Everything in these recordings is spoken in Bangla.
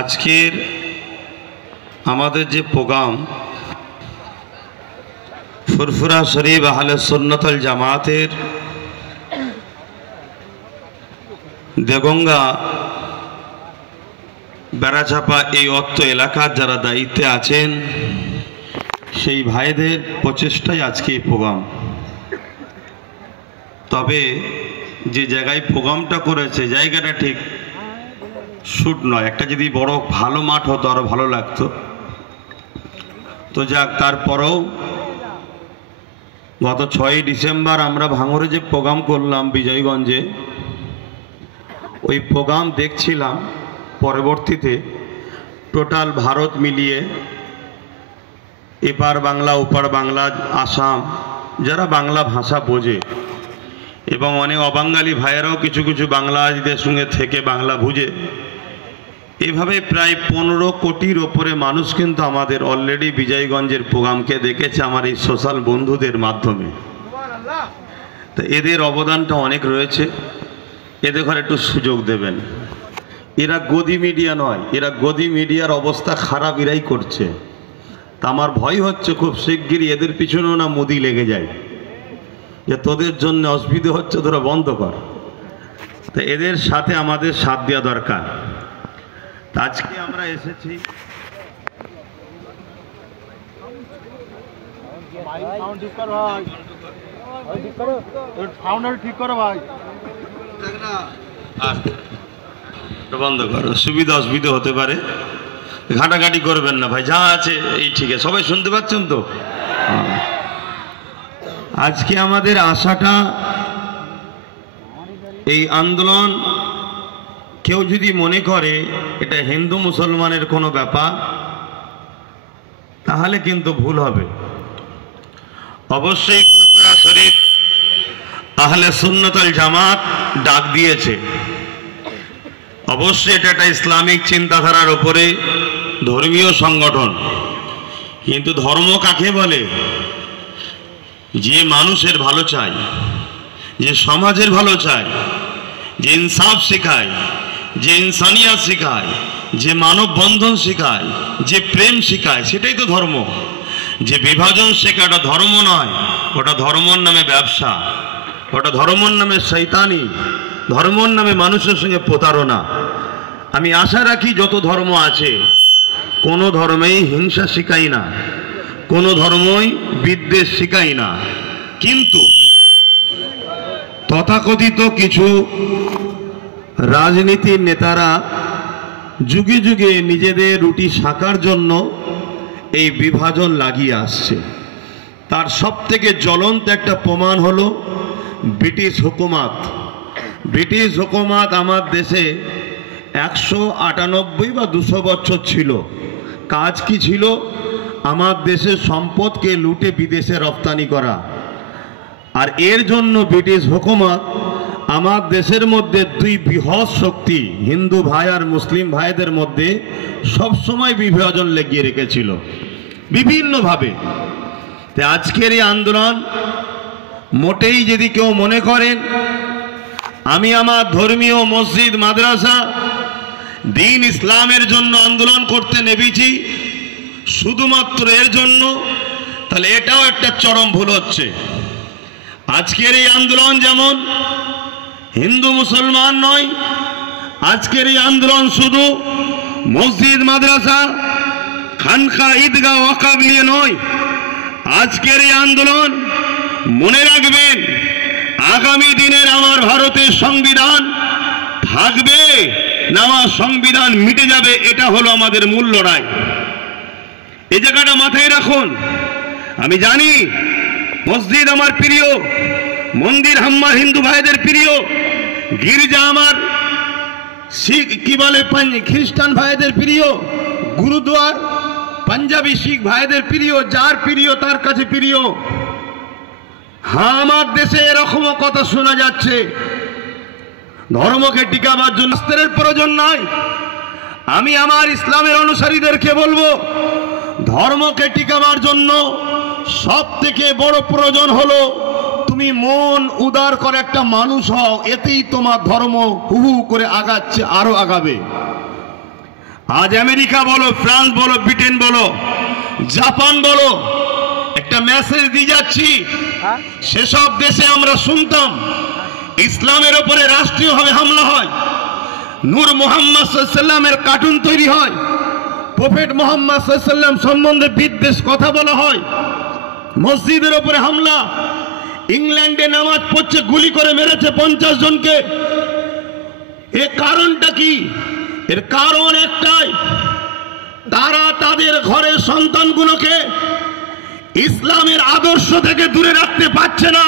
আজকের আমাদের যে প্রোগ্রাম ফুরফুরা শরীফ আহলে সুন্নাত ওয়াল জামাতের দেগঙ্গা বেড়াচাপা এই অত্র এলাকার যারা দায়িত্বে আছেন সেই ভাইদের প্রচেষ্টায় আজকে এই প্রোগ্রাম। তবে যে জায়গায় প্রোগ্রামটা করেছে জায়গাটা ঠিক শুট নয়, একটা যদি বড় ভালো মাঠ হতো আরো ভালো লাগতো। তো যাক, তারপরেও গত 6ই ডিসেম্বর আমরা ভাঙড়ে যে প্রোগ্রাম করলাম বিজয়গঞ্জে, ওই প্রোগ্রাম দেখছিলাম। পরবর্তীতে টোটাল ভারত মিলিয়ে এপার বাংলা ওপার বাংলা আসাম যারা বাংলা ভাষা বোঝে এবং অনেক অবাঙালি ভাইয়েরাও কিছু কিছু বাংলাদেশের সঙ্গে থেকে বাংলা বুঝে, এভাবে প্রায় 15 কোটির ওপরে মানুষ কিন্তু আমাদের অলরেডি বিজয়গঞ্জের প্রোগ্রামকে দেখেছে আমার এই সোশ্যাল বন্ধুদের মাধ্যমে। তো এদের অবদানটা অনেক রয়েছে, এদের ঘরে একটু সুযোগ দেবেন। এরা গদি মিডিয়া নয়, এরা গদি মিডিয়ার অবস্থা খারাপ এরাই করছে। তা আমার ভয় হচ্ছে খুব শিগগিরই এদের পিছনেও না মোদি লেগে যায় যে তোদের জন্য অসুবিধা হচ্ছে, তোরা বন্ধ কর। তো এদের সাথে আমাদের সাথ দেওয়া দরকার। আজকে আমরা এসেছি বন্ধ করো, সুবিধা অসুবিধা হতে পারে, ঘাটাঘাটি করবেন না ভাই, যা আছে এই ঠিক আছে। সবাই শুনতে পাচ্ছেন তো? আজকে আমাদের আশাটা এই আন্দোলন কেউ যদি মনে করে এটা হিন্দু মুসলমানের কোনো ব্যাপার তাহলে কিন্তু ভুল হবে। অবশ্যই ফুরফুরা শরীফ আহলে সুন্নাত ওয়াল জামাত ডাক দিয়েছে, অবশ্যই এটা একটা ইসলামিক চিন্তাধারার উপরে ধর্মীয় সংগঠন। কিন্তু ধর্ম কাকে বলে? যে মানুষের ভালো চায়, যে সমাজের ভালো চায়, যে ইনসাফ শেখায়, যে ইনসানিয়াত শেখায়, যে মানব বন্ধন শেখায়, যে প্রেম শেখায়, সেটাই তো ধর্ম। যে বিভাজন শেখায় ওটা ধর্ম নয়, ওটা ধর্মর নামে ব্যবসা, ওটা ধর্মর নামে শয়তানি, ধর্মর নামে মানুষের সঙ্গে প্রতারণা। আমি আশা রাখি যত ধর্ম আছে কোনো ধর্মেই হিংসা শেখাই না, কোনো ধর্মই বিদ্বেষ শেখাই না। কিন্তু তথাকথিত কিছু রাজনীতির নেতারা যুগে যুগে নিজেদের রুটি শাকার জন্য এই বিভাজন লাগিয়ে আসছে। তার সবথেকে জ্বলন্ত একটা প্রমাণ হলো ব্রিটিশ হুকুমত। ব্রিটিশ হুকুমত আমার দেশে 198 বা 200 বছর ছিল। কাজ কি ছিল? আমার দেশের সম্পদকে লুটে বিদেশে রপ্তানি করা। আর এর জন্য ব্রিটিশ হুকুমত আমার দেশের মধ্যে দুই বৃহৎ শক্তি হিন্দু ভাই আর মুসলিম ভাইদের মধ্যে সবসময় বিভাজন লেগিয়ে রেখেছিল বিভিন্নভাবে। আজকের এই আন্দোলন মোটেই যদি কেউ মনে করেন আমি আমার ধর্মীয় মসজিদ মাদ্রাসা দ্বীন ইসলামের জন্য আন্দোলন করতে নেমেছি শুধুমাত্র এর জন্য, তাহলে এটাও একটা চরম ভুল হচ্ছে। আজকের এই আন্দোলন যেমন হিন্দু মুসলমান নয়, আজকের এই আন্দোলন শুধু মসজিদ মাদ্রাসা খানকা ঈদগাহ ওয়াকফ নিয়ে নয়। আজকের এই আন্দোলন মনে রাখবেন আগামী দিনের আমার ভারতের সংবিধান থাকবে না আমার সংবিধান মিটে যাবে, এটা হলো আমাদের মূল লড়াই। এই জায়গাটা মাথায় রাখুন। আমি জানি মসজিদ আমার প্রিয়, মন্দির আমার হিন্দু ভাইদের প্রিয়, গির্জা আমার শিখ কি বলে খ্রিস্টান ভাইদের প্রিয়, গুরুদুয়ার পাঞ্জাবি শিখ ভাইদের প্রিয়, যার প্রিয় তার কাছে প্রিয়। হ্যাঁ, আমার দেশে এরকমও কথা শোনা যাচ্ছে ধর্মকে টিকাবার জন্য অস্ত্রের প্রয়োজন নয়। আমি আমার ইসলামের অনুসারীদেরকে বলবো ধর্মকে টিকাবার জন্য সব থেকে বড় প্রয়োজন হলো তুমি মন উদার করে একটা মানুষ হও, এতেই তোমার ধর্ম হু হু করে আগাচ্ছে, আরো আগাবে। আজ আমেরিকা বলো, ফ্রান্স বলো, ব্রিটেন বলো, জাপান বলো, একটা মেসেজ দিয়ে যাচ্ছি, সেসব দেশে আমরা শুনতাম ইসলামের উপরে রাষ্ট্রীয়ভাবে হামলা হয়, নূর মুহাম্মদ সাল্লাল্লাহু আলাইহি ওয়াসাল্লামের কার্টুন তৈরি হয়, প্রফেট মুহাম্মদ সাল্লাল্লাহু আলাইহি ওয়াসাল্লাম সম্বন্ধে বিদ্বেষ কথা বলা হয়, মসজিদের উপরে হামলা, ইংল্যান্ডে নামাজ পড়ছে গুলি করে মেরেছে 50 জনকে। এর কারণটা কি? এর কারণ একটাই, তারা তাদের ঘরের সন্তানগুলোকে ইসলামের আদর্শ থেকে দূরে রাখতে পারছে না।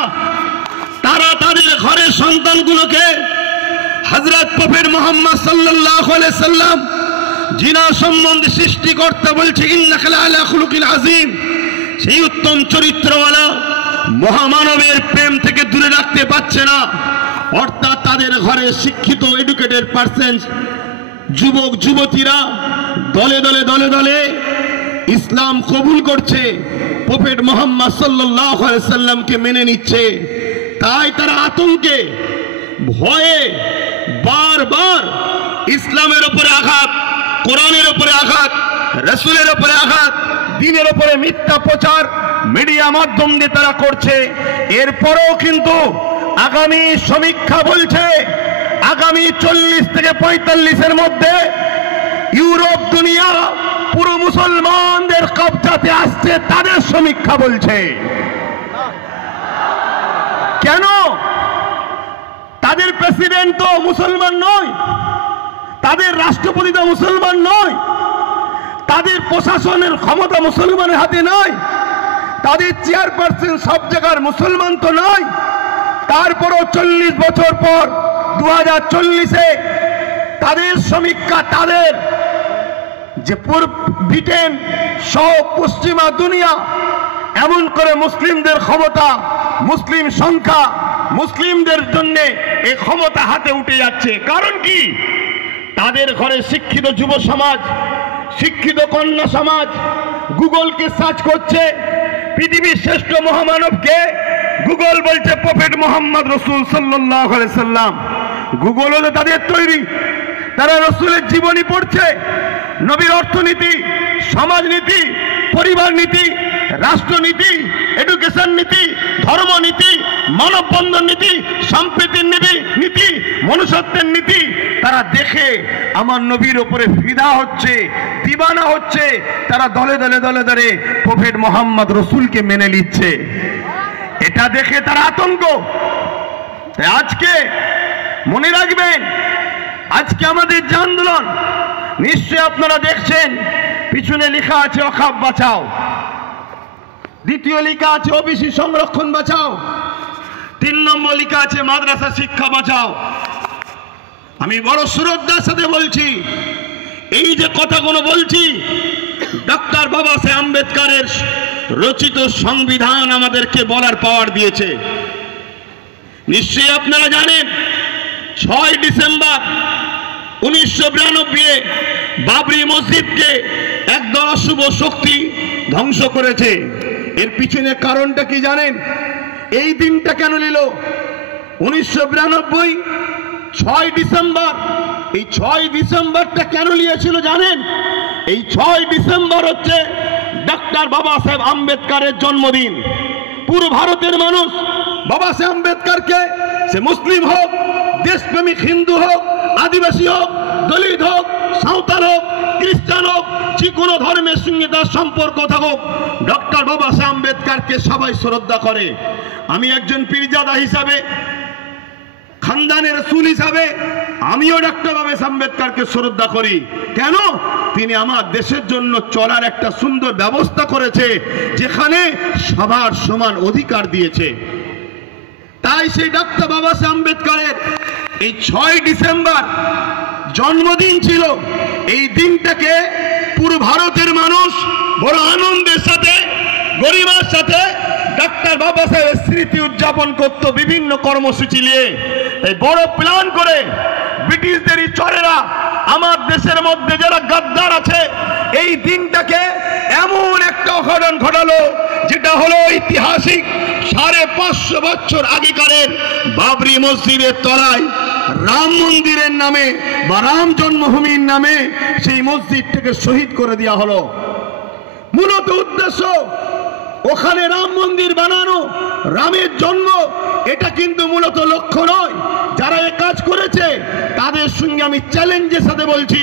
তারা তাদের ঘরের সন্তানগুলোকে হযরত প্রফেট মুহাম্মদ সাল্লাল্লাহু আলাইহি সাল্লাম জিনা সম্বন্ধে সৃষ্টিকর্তা বলছে ইন্নাকা লাআলা খুলুকিন আযীম, সেই উত্তম চরিত্রওয়ালা মহামানবের প্রেম থেকে দূরে রাখতে পারছে না। অর্থাৎ তাদের ঘরে শিক্ষিত এডুকেটেড পারসন যুবক যুবতীরা দলে দলে দলে দলে ইসলাম কবুল করছে, প্রফেট মুহাম্মদ সাল্লাল্লাহু আলাইহি সাল্লামকে মেনে নিচ্ছে। তাই তারা আতঙ্কে ভয়ে বারবার ইসলামের উপরে আঘাত, কোরআনের উপরে আঘাত, রাসূলের উপরে আঘাত, দ্বীনের উপরে মিথ্যা প্রচার মিডিয়া মাধ্যম দিয়ে তারা করছে। এরপরেও কিন্তু আগামী সমীক্ষা বলছে আগামী 40 থেকে 45 মধ্যে ইউরোপ দুনিয়া পুরো মুসলমানদের কবজাতে আসছে, তাদের সমীক্ষা বলছে। কেন? তাদের প্রেসিডেন্ট তো মুসলমান নয়, তাদের রাষ্ট্রপতি তো মুসলমান নয়, তাদের প্রশাসনের ক্ষমতা মুসলমানের হাতে নয়, তাদের চেয়ারপারসন সব জায়গার মুসলমান তো নয়। তারপরও 40 বছর পর 2040-এ তাদের সমীক্ষা, তাদের যে ব্রিটেন সহ পশ্চিমা দুনিয়া এমন করে মুসলিমদের ক্ষমতা, মুসলিম সংখ্যা, মুসলিমদের জন্য এই ক্ষমতা হাতে উঠে যাচ্ছে। কারণ কি? তাদের ঘরে শিক্ষিত যুব সমাজ, শিক্ষিত কন্যা সমাজ গুগলকে সার্চ করছে পৃথিবীর শ্রেষ্ঠ মহামানবকে। গুগল বলছে প্রফেট মুহাম্মদ রাসূল সাল্লাল্লাহু আলাইহি সাল্লাম। গুগল হলো তাদের তৈরি, তারা রাসূলের জীবনী পড়ছে, নবীর অর্থনীতি, সমাজনীতি, পরিবার নীতি, রাষ্ট্রনীতি, এডুকেশন নীতি, ধর্মনীতি, মানববন্ধন নীতি, সম্প্রীতির নীতি, মনুষ্যত্বের নীতি তারা দেখে আমার নবীর উপরে ফিদা হচ্ছে, দিবানা হচ্ছে। তারা দলে দলে দলে দলে প্রফেট মুহাম্মদ রাসূলকে মেনে নিচ্ছে। এটা দেখে তারা আতঙ্ক। আজকে মনে রাখবেন, আজকে আমাদের যে আন্দোলন, নিশ্চয় আপনারা দেখছেন পিছনে লেখা আছে ওয়াকফ বাঁচাও, দ্বিতীয় লেখা আছে ওবিসি সংরক্ষণ বাঁচাও, 3 নম্বর লেখা আছে মাদ্রাসা শিক্ষা বাঁচাও। আমি বড় শ্রদ্ধার সাথে বলছি, এই যে কথাগুলো বলছি, ডক্টর বাবা সাহেব আম্বেদকরের রচিত সংবিধান আমাদেরকে বলার পাওয়ার দিয়েছে। নিশ্চয়ই আপনারা জানেন 6 ডিসেম্বর 1992 বাবরি মসজিদকে একদল অশুভ শক্তি ধ্বংস করেছে। এর পিছনে কারণটা কি জানেন? এই দিনটা কেন নিল 1992 6 ডিসেম্বর? এই 6 ডিসেম্বরটা কেন নিয়েছিল জানেন? এই 6 ডিসেম্বর হচ্ছে ডক্টর বাবা সাহেব আম্বেদকরের জন্মদিন। পুরো ভারতের মানুষ বাবা সাহেব আম্বেদকরকে, সে মুসলিম হোক, দেশপ্রেমিক হিন্দু হোক, আদিবাসী হোক, দলিত হোক, সাঁওতাল হোক, খ্রিস্টান হোক, যে কোনো ধর্মের সঙ্গে তার সম্পর্ক থাকুক, ডক্টর বাবা সাহেব আম্বেদকরকে সবাই শ্রদ্ধা করে। আমি একজন পীরজাদা হিসাবে, খানদানের রাসূল হিসাবে আমিও ডক্টর বাবা সাহেব আম্বেদকরকে শ্রদ্ধা করি। কেন? তিনি আমার দেশের জন্য চলার একটা সুন্দর ব্যবস্থা করেছে, যেখানে সবার সমান অধিকার দিয়েছে। তাই সেই ডক্টর বাবা সাহেব আম্বেদকরের এই 6 ডিসেম্বর জন্মদিন ছিল। এই দিনটাকে পুরো ভারতের মানুষ বড় আনন্দের সাথে, গরিমার সাথে ডক্টর বাবা সাহেবের স্মৃতি উদযাপন করত বিভিন্ন কর্মসূচি নিয়ে। এই বড় প্ল্যান করে ব্রিটিশদেরই চরেরা আমার দেশের মধ্যে যারা গাদ্দার আছে, এই দিনটাকে এমন একটা অখণ্ড অঘটন ঘটালো, যেটা হলো ঐতিহাসিক 550 বছর আগেকারের বাবরি মসজিদের তলায় রাম মন্দিরের নামে বা রাম জন্মভূমির নামে সেই মসজিদটাকে শহীদ করে দেওয়া হলো। মূলত উদ্দেশ্য ওখানে রাম মন্দির বানানো, রামের জন্ম, এটা কিন্তু মূলত লক্ষ্য নয়। যারা এ কাজ করেছে তাদের সঙ্গে আমি চ্যালেঞ্জের সাথে বলছি,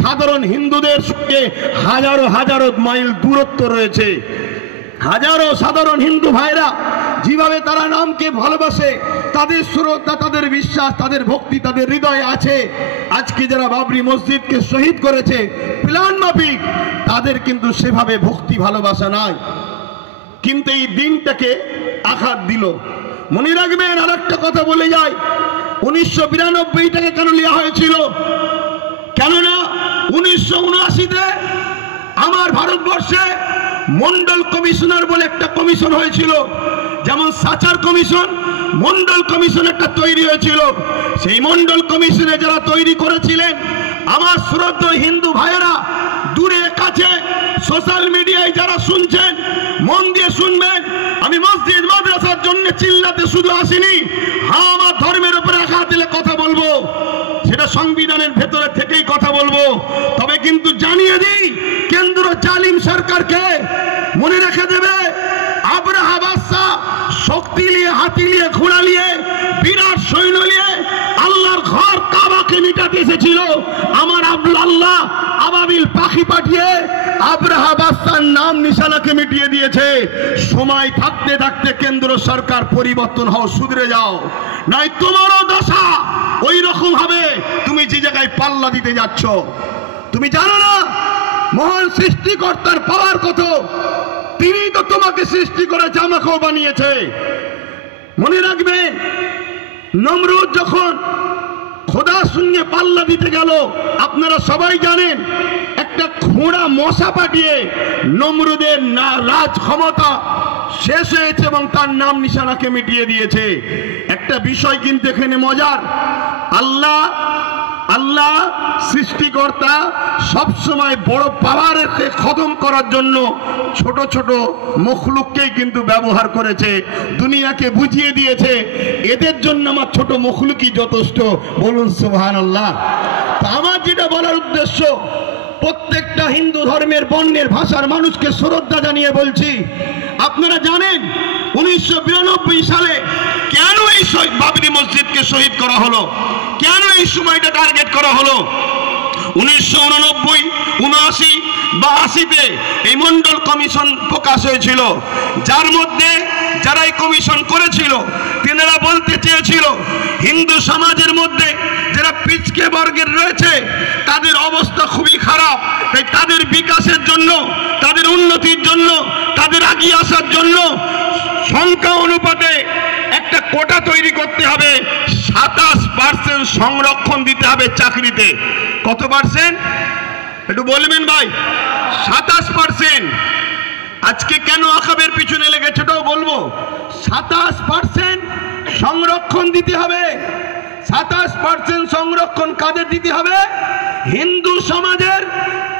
সাধারণ হিন্দুদের সঙ্গে হাজারো হাজারো মাইল দূরত্ব রয়েছে। হাজারো সাধারণ হিন্দু ভাইরা যেভাবে তারা রামকে ভালোবাসে, তাদের শ্রদ্ধা, তাদের বিশ্বাস, তাদের ভক্তি তাদের হৃদয়ে আছে। আজকে যারা বাবরি মসজিদকে শহীদ করেছে প্ল্যান মাফিক, তাদের কিন্তু সেভাবে ভক্তি ভালোবাসা নাই, কিন্তু এই দিনটাকে আঘাত দিল। মনে রাখবেন, আর একটা কথা বলে যায়, 1992টাকে কেন নেওয়া হয়েছিল? কেননা 1979-তে আমার ভারতবর্ষে মন্ডল কমিশনার বলে একটা কমিশন হয়েছিল। যেমন সাচার কমিশন, মন্ডল কমিশন একটা তৈরি হয়েছিল। সেই মন্ডল কমিশনে যারা তৈরি করেছিলেন, আমার শ্রদ্ধেয় হিন্দু ভাইয়েরা দূরে কাছে সোশ্যাল মিডিয়ায় যারা শুনছেন, মন দিয়ে শুনবেন। আমি মসজিদ মাদ্রাসার জন্য চিল্লাতে শুধু আসিনি, হ্যাঁ আমার ধর্মের উপরে আঘাত দিলে কথা বলবো, সেটা সংবিধানের ভেতরে থেকেই কথা বলবো। তবে কিন্তু জানিয়ে দিই, কেন্দ্র জালিম সরকারকে মনে রেখে দেবে, আব্রাহা বাদশাহ শক্তি নিয়ে, হাতি নিয়ে, ঘোড়া নিয়ে, বিরাট সৈন্য নিয়ে আল্লাহর ঘর কাবাকে মিটাতে এসেছিল। আমার আল্লাহ আবাবিল পাখি পাঠিয়ে আব্রাহা বাদশার নাম নিশানাকে মিটিয়ে দিয়েছে। সময় থাকতে থাকতে কেন্দ্র সরকার পরিবর্তন হও, শুধরে যাও, নাই তোমারও দশা ওই রকম হবে। তুমি যে জায়গায় পাল্লা দিতে যাচ্ছ, তুমি জানো না মহান সৃষ্টিকর্তার পাওয়ার কত? তিনি তো তোমাকে সৃষ্টি করেছে, আমাকেও বানিয়েছে। মনে রাখবেন, নমরুদ যখন খোদার সঙ্গে পাল্লা দিতে গেল, আপনারা সবাই জানেন, একটা ঘোড়া মশা পাঠিয়ে নমরুদের রাজ ক্ষমতা শেষ হয়েছে এবং তার নাম নিশানাকে মিটিয়ে দিয়েছে। একটা বিষয় কিন্তু এখানে মজার, আল্লাহ সৃষ্টিকর্তা সবসময় বড় পাওয়ারকে খতম করার জন্য ছোট ছোট মখলুককেই কিন্তু ব্যবহার করেছে, দুনিয়াকে বুঝিয়ে দিয়েছে এদের জন্য আমার ছোট মখলুকই যথেষ্ট। বলুন সুবহানাল্লাহ। তা আমার যেটা বলার উদ্দেশ্য, প্রত্যেকটা হিন্দু ধর্মের বর্ণের ভাষার মানুষকে শ্রদ্ধা জানিয়ে বলছি, আপনারা জানেন 1992 সালে কেন এই বাবরি মসজিদকে শহীদ করা হলো? কেন এই সময়টা টার্গেট করা হলো? 1989, 79 বা 80-তে এই মন্ডল কমিশন প্রকাশ হয়েছিল, যার মধ্যে যারা এই কমিশন করেছিল তেনারা বলতে চেয়েছিল হিন্দু সমাজের মধ্যে যারা পিছকে বর্গের রয়েছে তাদের অবস্থা খুবই খারাপ, তাই তাদের বিকাশের জন্য, তাদের উন্নতির জন্য, তাদের এগিয়ে আসার জন্য সংখ্যা অনুপাতে একটা কোটা তৈরি করতে হবে, 27% সংরক্ষণ দিতে হবে চাকরিতে। কত পার্সেন্ট একটু বলবেন ভাই? 27%। আজকে কেন আকাবের পিছনে লেগেছে ওটাও বলবো। 27% সংরক্ষণ দিতে হবে। 27% সংরক্ষণ কাদের দিতে হবে? হিন্দু সমাজের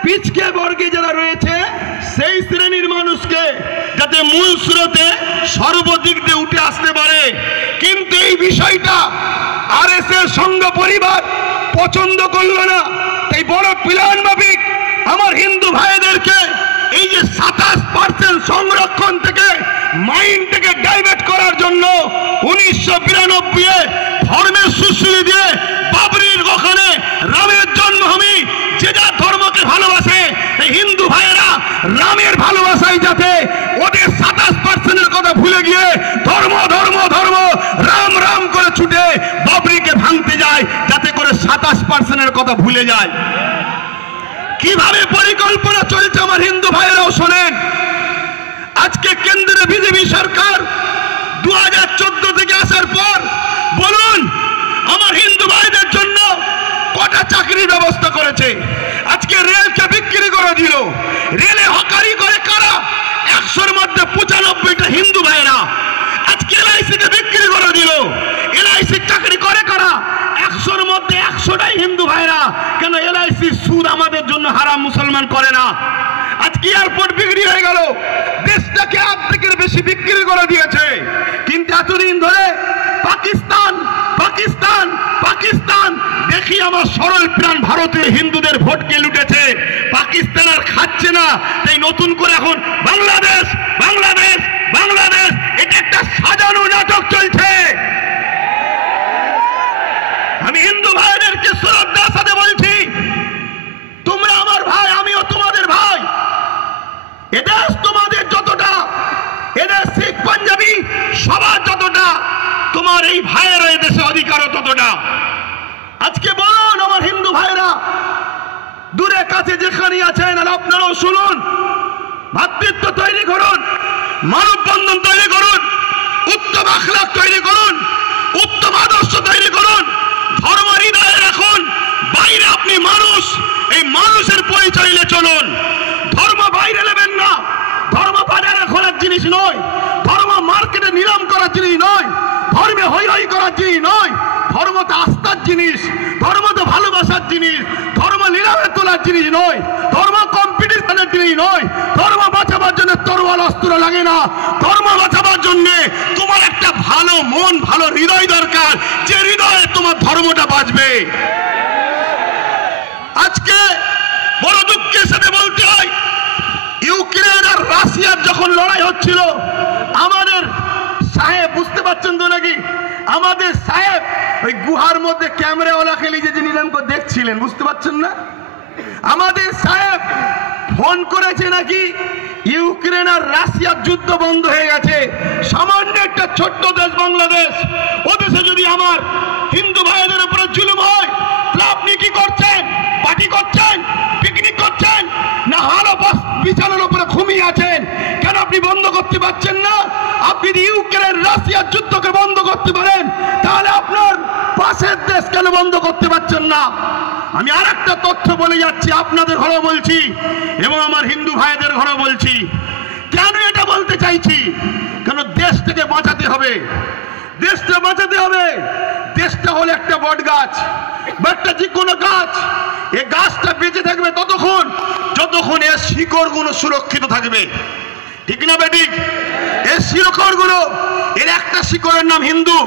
পিছকে বর্গে যারা রয়েছে সেই শ্রেণীর মানুষকে, যাতে মূল স্রোতে সর্বদিক দিয়ে উঠে আসতে পারে। কিন্তু এই বিষয়টা আরএসএস সংঘ পরিবার পছন্দ করলো না, তাই বড় প্ল্যান মাফিক আমার হিন্দু ভাইদেরকে এই যে 27% সংরক্ষণ থেকে মাইন্ড থেকে ডাইভার্ট করার জন্য 1992-এ ধর্মের সুশ্রী দিয়ে বাবরির ওখানে রামের জন্মভূমি, যে যা ধর্মকে ভালোবাসে এই হিন্দু ভাইয়েরা রামের ভালোবাসায় যাতে ওদের 27%-এর কথা ভুলে গিয়ে ধর্ম ধর্ম ধর্ম রাম রাম করে ছুটে বাবরিকে ভাঙতে যায়, যাতে করে 27%-এর কথা ভুলে যায়। কিভাবে পরিকল্পনা চলছে আমার হিন্দু ভাইয়েরাও শোনেন। আজকে কেন্দ্রে বিজেপি সরকার 2014 থেকে আসার পর বলুন আমার হিন্দু ভাইদের জন্য কটা চাকরির ব্যবস্থা করেছে? আজকে রেলকে বিক্রি করে দিল। রেলে হকারি করে কারা? 100-র মধ্যে 95টা হিন্দু ভাইয়েরা। আজকে এলআইসিকে বিক্রি করে দিল। এলআইসির চাকরি করে কারা? 100-র মধ্যে 100টাই হিন্দু ভাইরা। কেন? এলআইসির সুদ আমাদের জন্য হারাম, মুসলমান করে না। আজকে এয়ারপোর্ট বিক্রি হয়ে গেল, দেশটাকে অর্ধেকের বেশি বিক্রি করে দিয়েছে। কিন্তু এতদিন ধরে পাকিস্তান পাকিস্তান পাকিস্তান দেখি আমার সরল প্রাণ ভারতীয় হিন্দুদের ভোটকে লুটেছে। পাকিস্তান আর খাচ্ছে না, তাই নতুন করে এখন বাংলাদেশ বাংলাদেশ বাংলাদেশ, এটা একটা সাজানো নাটক চলছে। আমি হিন্দু ভাইদেরকে শ্রদ্ধার সাথে বলছি, তোমরা আমার ভাই, আমিও তোমাদের ভাই। এদেশ তোমাদের যতটা, এদেশ শিখ পাঞ্জাবি সবার যতটা, তোমার এই ভাইয়ের এদেশে অধিকারও ততটা। আজকে বলুন আমার হিন্দু ভাইরা, দূরে কাছে যেখানে আছেন, আর আপনারাও শুনুন, ভাতৃত্ব তৈরি করুন, মানববন্ধন তৈরি করুন, উত্তম আখলাক তৈরি করুন, উত্তম আদর্শ তৈরি করুন, ধর্ম হৃদয়ে রাখুন। বাইরে আপনি মানুষ, এই মানুষের পরিচয় নিয়ে চলুন। ধর্ম বাইরে নেবেন না, ধর্ম বাজারে খোলার জিনিস নয়, ধর্ম মার্কেটে নিলাম করার জিনিস নয়, ধর্মে হই হই করার জিনিস নয়। ধর্ম তো আস্থার জিনিস, ধর্ম তো ভালোবাসার জিনিস, ধর্ম নিলামে তোলার জিনিস নয়, ধর্ম কম্পিটিশনের জিনিস নয়। ধর্ম বাঁচাবার জন্য তরোয়াল অস্ত্র লাগে না, ধর্ম বাঁচাবার জন্য তোমার একটা ভালো মন, ভালো হৃদয় দরকার, যে হৃদয়ে তোমার ধর্মটা বাঁচবে। আজকে বড় দুঃখের সাথে বলতে হয়, ইউক্রেন আর রাশিয়ার যখন লড়াই হচ্ছিল, আমাদের সাহেব, বুঝতে পারছেন তো নাকি, আমাদের সাহেব ওই গুহার মধ্যে ক্যামেরাওয়ালাকে নিজে যে নিলামকে দেখছিলেন, বুঝতে পারছেন না? আমাদের সাহেব ফোন করেছে নাকি ইউক্রেন আর রাশিয়ার যুদ্ধ বন্ধ হয়ে গেছে। সামান্য একটা ছোট্ট দেশ বাংলাদেশ, ও দেশে যদি আমার হিন্দু ভাইদের উপরে জুলুম হয়, তাহলে আপনি কি করছেন? পার্টি করছেন, পিকনিক করছেন, না হালো বিছানার উপরে ঘুমিয়ে আছেন? কেন আপনি বন্ধ করতে পারছেন না? আপনি যদি ইউক্রেন রাশিয়ার যুদ্ধকে বন্ধ করতে পারেন, তাহলে আপনার পাশের দেশ কেন বন্ধ করতে পারছেন না? আমি আর একটা তথ্য বলে যাচ্ছি, আপনাদের ঘরেও বলছি এবং আমার হিন্দু ভাইদের ঘরেও বলছি। কেন এটা বলতে চাইছি? কেন দেশটাকে বাঁচাতে হবে, দেশটা বাঁচাতে হবে। দেশটা হলো একটা বট গাছ বা একটা যে কোনো গাছ, এই গাছটা বেঁচে থাকবে ততক্ষণ যতক্ষণ এর শিকড়গুলো সুরক্ষিত থাকবে, ঠিক না বেঠিক? এর শিকড়গুলো, এর একটা শিকড়ের নাম হিন্দু,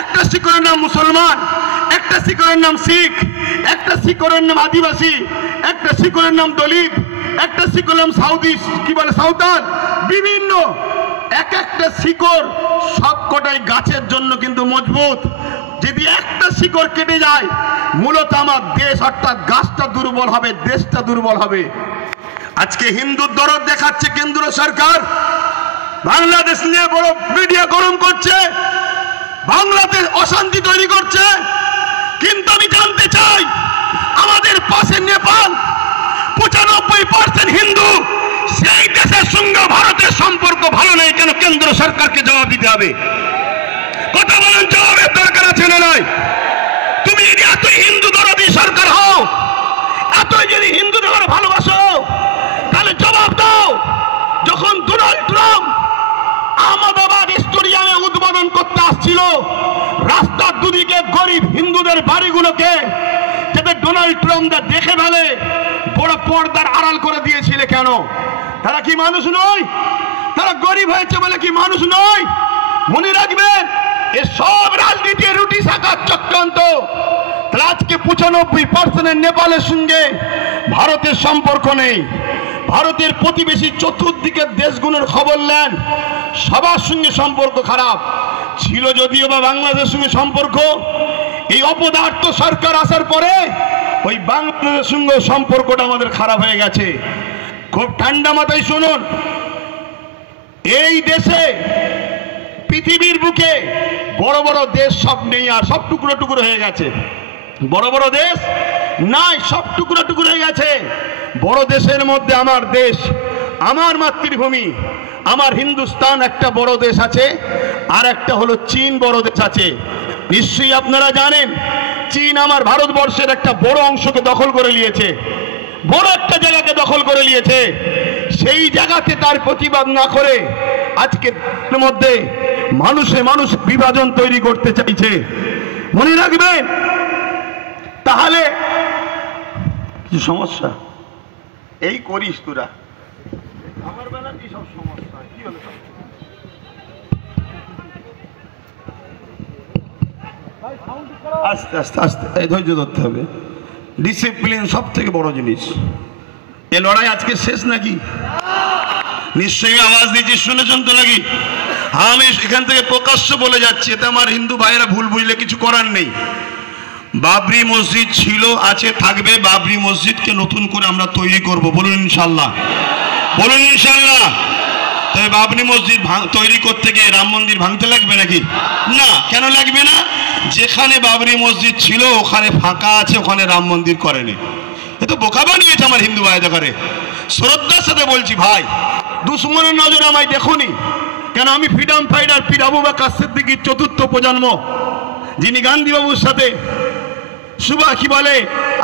একটা শিকড়ের নাম মুসলমান, একটা শিকড়ের নাম শিখ, একটা শিকড়ের নাম আদিবাসী, একটা শিকড়ের নাম দলিত, একটা শিকড়ের নাম সাউদি, কি বলে সাঁওতাল, বিভিন্ন এক একটা শিকড় সবকটাই গাছের জন্য কিন্তু মজবুত। যদি একটা শিকড় কেটে যায়, মূলত আমার দেশ অর্থাৎ গাছটা দুর্বল হবে, দেশটা দুর্বল হবে। আজকে হিন্দুর দরদ দেখাচ্ছে কেন্দ্র সরকার, বাংলাদেশ নিয়ে বড় মিডিয়া গরম করছে, বাংলাদেশ অশান্তি তৈরি করছে। কিন্তু আমি জানতে চাই, আমাদের পাশে নেপাল 95% হিন্দু, সেই দেশের সঙ্গে ভারতের সম্পর্ক ভালো নেই কেন? কেন্দ্র সরকারকে জবাব দিতে হবে। কথা বলেন, জবাবের দরকার আছে না নাই? তুমি যদি এতই হিন্দু দরদি সরকার হও, এতই যদি হিন্দুদের ভালোবাসো, তাহলে জবাব দাও। যখন ডোনাল্ড ট্রাম্প আহমেদাবাদ স্টেডিয়ামে উদ্বোধন করতে আসছিল, রাস্তার দুদিকে গরিব হিন্দুদের বাড়িগুলোকে যাতে ডোনাল্ড ট্রাম্প দেখে ফেলে, বড় পর্দার আড়াল করে দিয়েছিল কেন? তারা কি মানুষ নয়? তারা গরিব হয়েছে বলে কি মানুষ নয়? মনে রাখবেন, এসব রাজনীতি রুটি শাখার চক্রান্ত। তাহলে আজকে 95% নেপালের সঙ্গে ভারতের সম্পর্ক নেই। ভারতের প্রতিবেশী চতুর্দিকের দেশগুলোর খবর নেন, সবার সঙ্গে সম্পর্ক খারাপ ছিল। যদিও বা বাংলাদেশের সঙ্গে সম্পর্ক, এই অপদার্থ সরকার আসার পরে ওই বাংলাদেশের সঙ্গে সম্পর্কটা আমাদের খারাপ হয়ে গেছে। খুব ঠান্ডা মাথায় শুনুন, এই দেশে পৃথিবীর বুকে বড় বড় দেশ সব নেই, আর সব টুকরো টুকরো হয়ে গেছে। বড় বড় দেশ নাই, সব টুকরো টুকরো হয়ে গেছে। বড় দেশের মধ্যে আমার দেশ, আমার মাতৃভূমি, আমার হিন্দুস্তান একটা বড় দেশ আছে, আর একটা হলো চীন বড় দেশ আছে। নিশ্চয়ই আপনারা জানেন, চীন আমার ভারতবর্ষের একটা বড় অংশকে দখল করে নিয়েছে, বড় একটা জায়গাকে দখল করে নিয়েছে। সেই জায়গাতে তার প্রতিবাদ না করে আজকে মধ্যে মানুষে মানুষ বিভাজন তৈরি করতে চাইছে। মনে রাখবেন, তাহলে কি সমস্যা? এই করিস তোরা, আস্তে আস্তে আস্তে, এই ধৈর্য ধরতে হবে। ডিসিপ্লিন সব থেকে বড় জিনিস। এ লড়াই আজকে শেষ নাকি? নিশ্চয়ই আওয়াজ দিয়েছি, শুনেছেন তো নাকি? হ্যাঁ, আমি এখান থেকে প্রকাশ্য বলে যাচ্ছি, এতে আমার হিন্দু ভাইয়েরা ভুল বুঝলে কিছু করার নেই। বাবরি মসজিদ ছিল, আছে, থাকবে। বাবরি মসজিদকে নতুন করে আমরা তৈরি করব, বলুন ইনশাল্লাহ, বলুন ইনশাল্লাহ। তবে বাবরি মসজিদ তৈরি করতে গিয়ে রাম মন্দির ভাঙতে লাগবে নাকি? না। কেন লাগবে না? যেখানে বাবরি মসজিদ ছিল ওখানে ফাঁকা আছে, ওখানে রাম মন্দির করেনি। এ তো বোকা বানিয়েছে আমার হিন্দু ভাইদের ঘরে। শ্রদ্ধার সাথে বলছি ভাই, দুশ্মনের নজরে আমায় দেখুনি। কেন? আমি ফ্রিডম ফাইটার পীর আবু বকর সিদ্দিকীর চতুর্থ প্রজন্ম, যিনি গান্ধী বাবুর সাথে,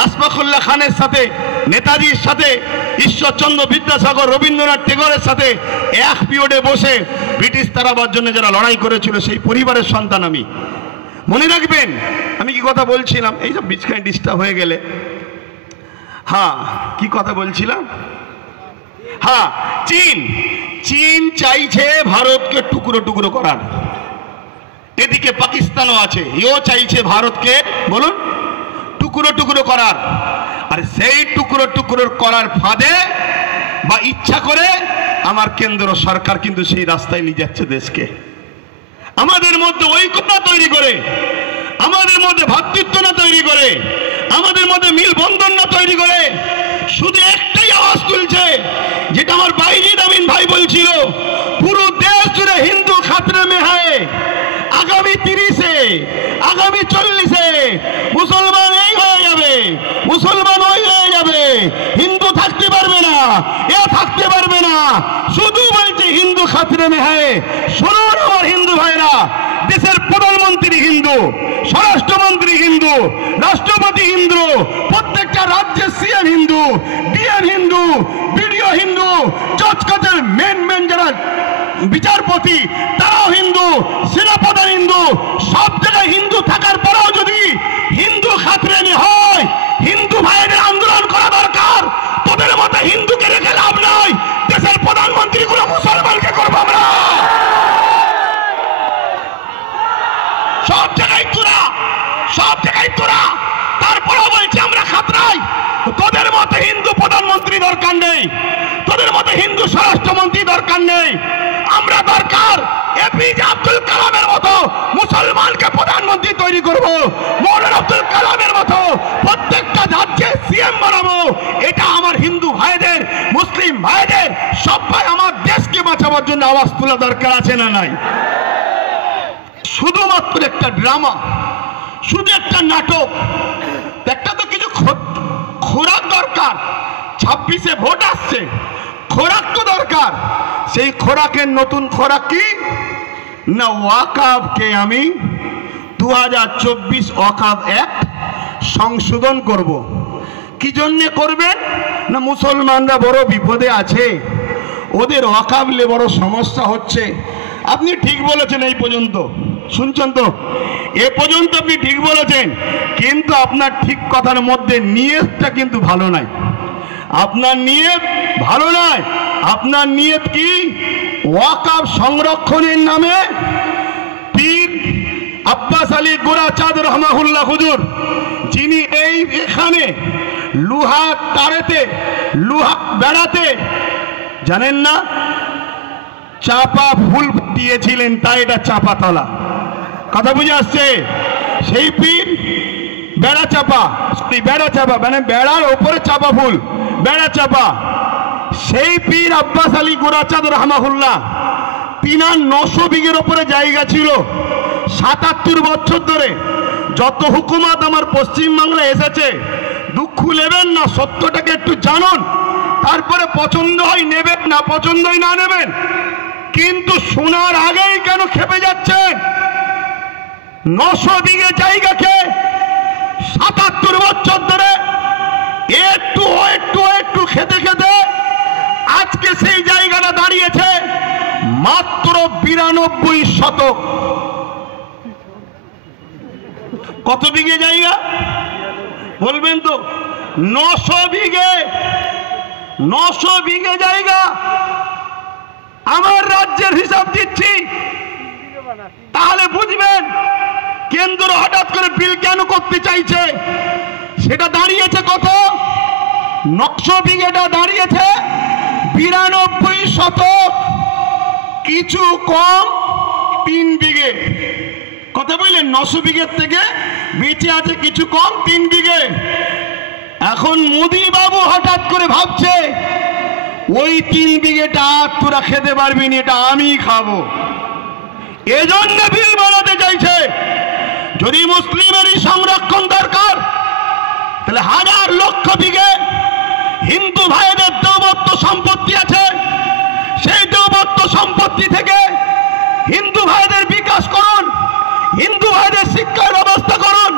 আশফাকুল্লাহ খানের সাথে, নেতাজির সাথে, ঈশ্বরচন্দ্র বিদ্যাসাগর, রবীন্দ্রনাথ টেগরের সাথে এক পিরিয়ডে বসে ব্রিটিশ তাড়াবার জন্য যারা লড়াই করেছিল, সেই পরিবারের সন্তান আমি। মনে রাখবেন আমি কি কথা বলছিলাম? এই সব বিছখানে ডিস্টার্ব হয়ে গেলে। হ্যাঁ, কি কথা বলছিলাম? হ্যাঁ, চীন চাইছে ভারতকে টুকরো টুকরো করার। এদিকে পাকিস্তানও আছে, এও চাইছে ভারতকে, বলুন, টুকরো টুকরো করার। আর সেই টুকরো টুকরো করার ফাঁদে বা ইচ্ছা করে আমার কেন্দ্র সরকার কিন্তু সেই রাস্তায় নিয়ে যাচ্ছে দেশকে। আমাদের মধ্যে ঐক্যতা তৈরি করে, আমাদের মধ্যে ভ্রাতৃত্ব না তৈরি করে, আমাদের মধ্যে মিলবন্ধন না তৈরি করে, শুধু একটাই আওয়াজ তুলছে, যেটা আমার বাইজিদ আমিন ভাই বলছিল, পুরো দেশ জুড়ে হিন্দু খাতরে মে হ্যায়। আগামী 30-এ, আগামী 40-এ মুসলমান এই হয়ে যাবে, মুসলমান ওই হয়ে যাবে, হিন্দু থাকতে পারবে না, এ থাকতে পারবে না। শুধু বলছে হিন্দু খাতরে মে হ্যায়। শুনুন আমার হিন্দু ভাইরা, দেশের প্রধানমন্ত্রী হিন্দু, স্বরাষ্ট্রমন্ত্রী হিন্দু, রাষ্ট্রপতি হিন্দু, প্রত্যেকটা রাজ্যের CM Hindu, DM Hindu, BDO Hindu, জজ কাজের মেন যারা বিচারপতি তারাও হিন্দু, সেনাপ্রধান হিন্দু, সব জায়গায় হিন্দু থাকার পরেও যদি হিন্দু খাতরে হয়, হিন্দু ভাইদের আন্দোলন করা দরকার। তোদের মতো হিন্দুকে রেখে লাভ নাই। দেশের প্রধানমন্ত্রী গুলো মুসলমানকে করবো আমরা। সব জায়গায় তোরা, সব জায়গায় তোরা, তারপরেও বলছি আমরা খাতরাই। তোদের মতো হিন্দু প্রধানমন্ত্রী দরকার নেই, তোদের মতো হিন্দু স্বরাষ্ট্রমন্ত্রী দরকার নেই। আমরা দরকার এপিজে আব্দুল কালামের মতো মুসলমানকে প্রধানমন্ত্রী তৈরি করব, মৌলানা আব্দুল কালামের মতো প্রত্যেকটা রাজ্যে সিএম বানাবো। এটা আমার হিন্দু ভাইদের, মুসলিম ভাইদের, সবাই আমার দেশকে বাঁচাবার জন্য আওয়াজ তোলা দরকার আছে না নাই? শুধুমাত্র একটা ড্রামা, শুধু একটা নাটক, একটা তো কিছু খোরাক দরকার। 26-এ ভোট আসছে, খোরাক তো দরকার। সেই খোরাকের নতুন খোরাক কি না? ওয়াকফকে আমি 2024 ওয়াকফ অ্যাক্ট সংশোধন করব। কি জন্যে করবেন না? মুসলমানরা বড় বিপদে আছে, ওদের ওয়াকফ নিয়ে বড় সমস্যা হচ্ছে। আপনি ঠিক বলেছেন, এই পর্যন্ত শুনছেন তো? এ পর্যন্ত আপনি ঠিক বলেছেন, কিন্তু আপনার ঠিক কথার মধ্যে নিয়তটা কিন্তু ভালো নাই। আপনার নিয়ত ভালো নয়। আপনার নিয়ত কি? ওয়াকফ সংরক্ষণের নামে পীর আব্বাস আলী গোরাচাঁদ রহমাহুল্লাহ হুজুর, যিনি এখানে লোহা তারেতে, লোহা বেড়াতে, জানেন না, চাপা ফুল দিয়েছিলেন, তাই এটা চাপা তলা। কথা বুঝে আসছে? সেই পীর বেড়া চাপা, মানে বেড়ার ওপরে চাপা ফুল, বেড়া চাপা। সেই পীর আব্বাস আলী গোরাচাঁদ রহমাহুল্লাহ, তিনার 900 বিঘের ওপরে জায়গা ছিল। 77 বছর ধরে যত হুকুমত আমার পশ্চিমবাংলায় এসেছে, দুঃখ নেবেন না, সত্যটাকে একটু জানুন, তারপরে পছন্দ হয় নেবেন, না পছন্দ হয় না নেবেন। কিন্তু শোনার আগেই কেন খেপে যাচ্ছেন? 900 বিঘে জায়গাকে 77 বছর ধরে একটু একটু খেতে খেতে আজকে সেই জায়গাটা দাঁড়িয়েছে মাত্র 92 শতক। কত বিঘে জায়গা বলবেন তো? 900 বিঘে, 900 বিঘে জায়গা। আমার রাজ্যের হিসাব দিচ্ছি, তাহলে বুঝবেন কেন্দ্র হঠাৎ করে বিল কেন করতে চাইছে? সেটা দাঁড়িয়েছে কত? 900 বিঘেটা দাঁড়িয়েছে 92 শতক, কিছু কম 3 বিঘে। কথা বললেন 900 বিঘের থেকে বেঁচে আছে কিছু কম 3 বিঘে। এখন মোদি বাবু হঠাৎ করে ভাবছে ওই 3 বিঘেটা তোরা খেতে পারবি না, এটা আমি খাবো, এজন্য বিল বানাতে চাইছে। যদি মুসলিমেরই সংরক্ষণ দরকার, তাহলে হাজার লক্ষ বিঘে হিন্দু ভাইদের দেবত্ব সম্পত্তি আছে, সেই দেবত্ব সম্পত্তি থেকে হিন্দু ভাইদের বিকাশ করুন, হিন্দু ভাইদের শিক্ষার ব্যবস্থা করুন,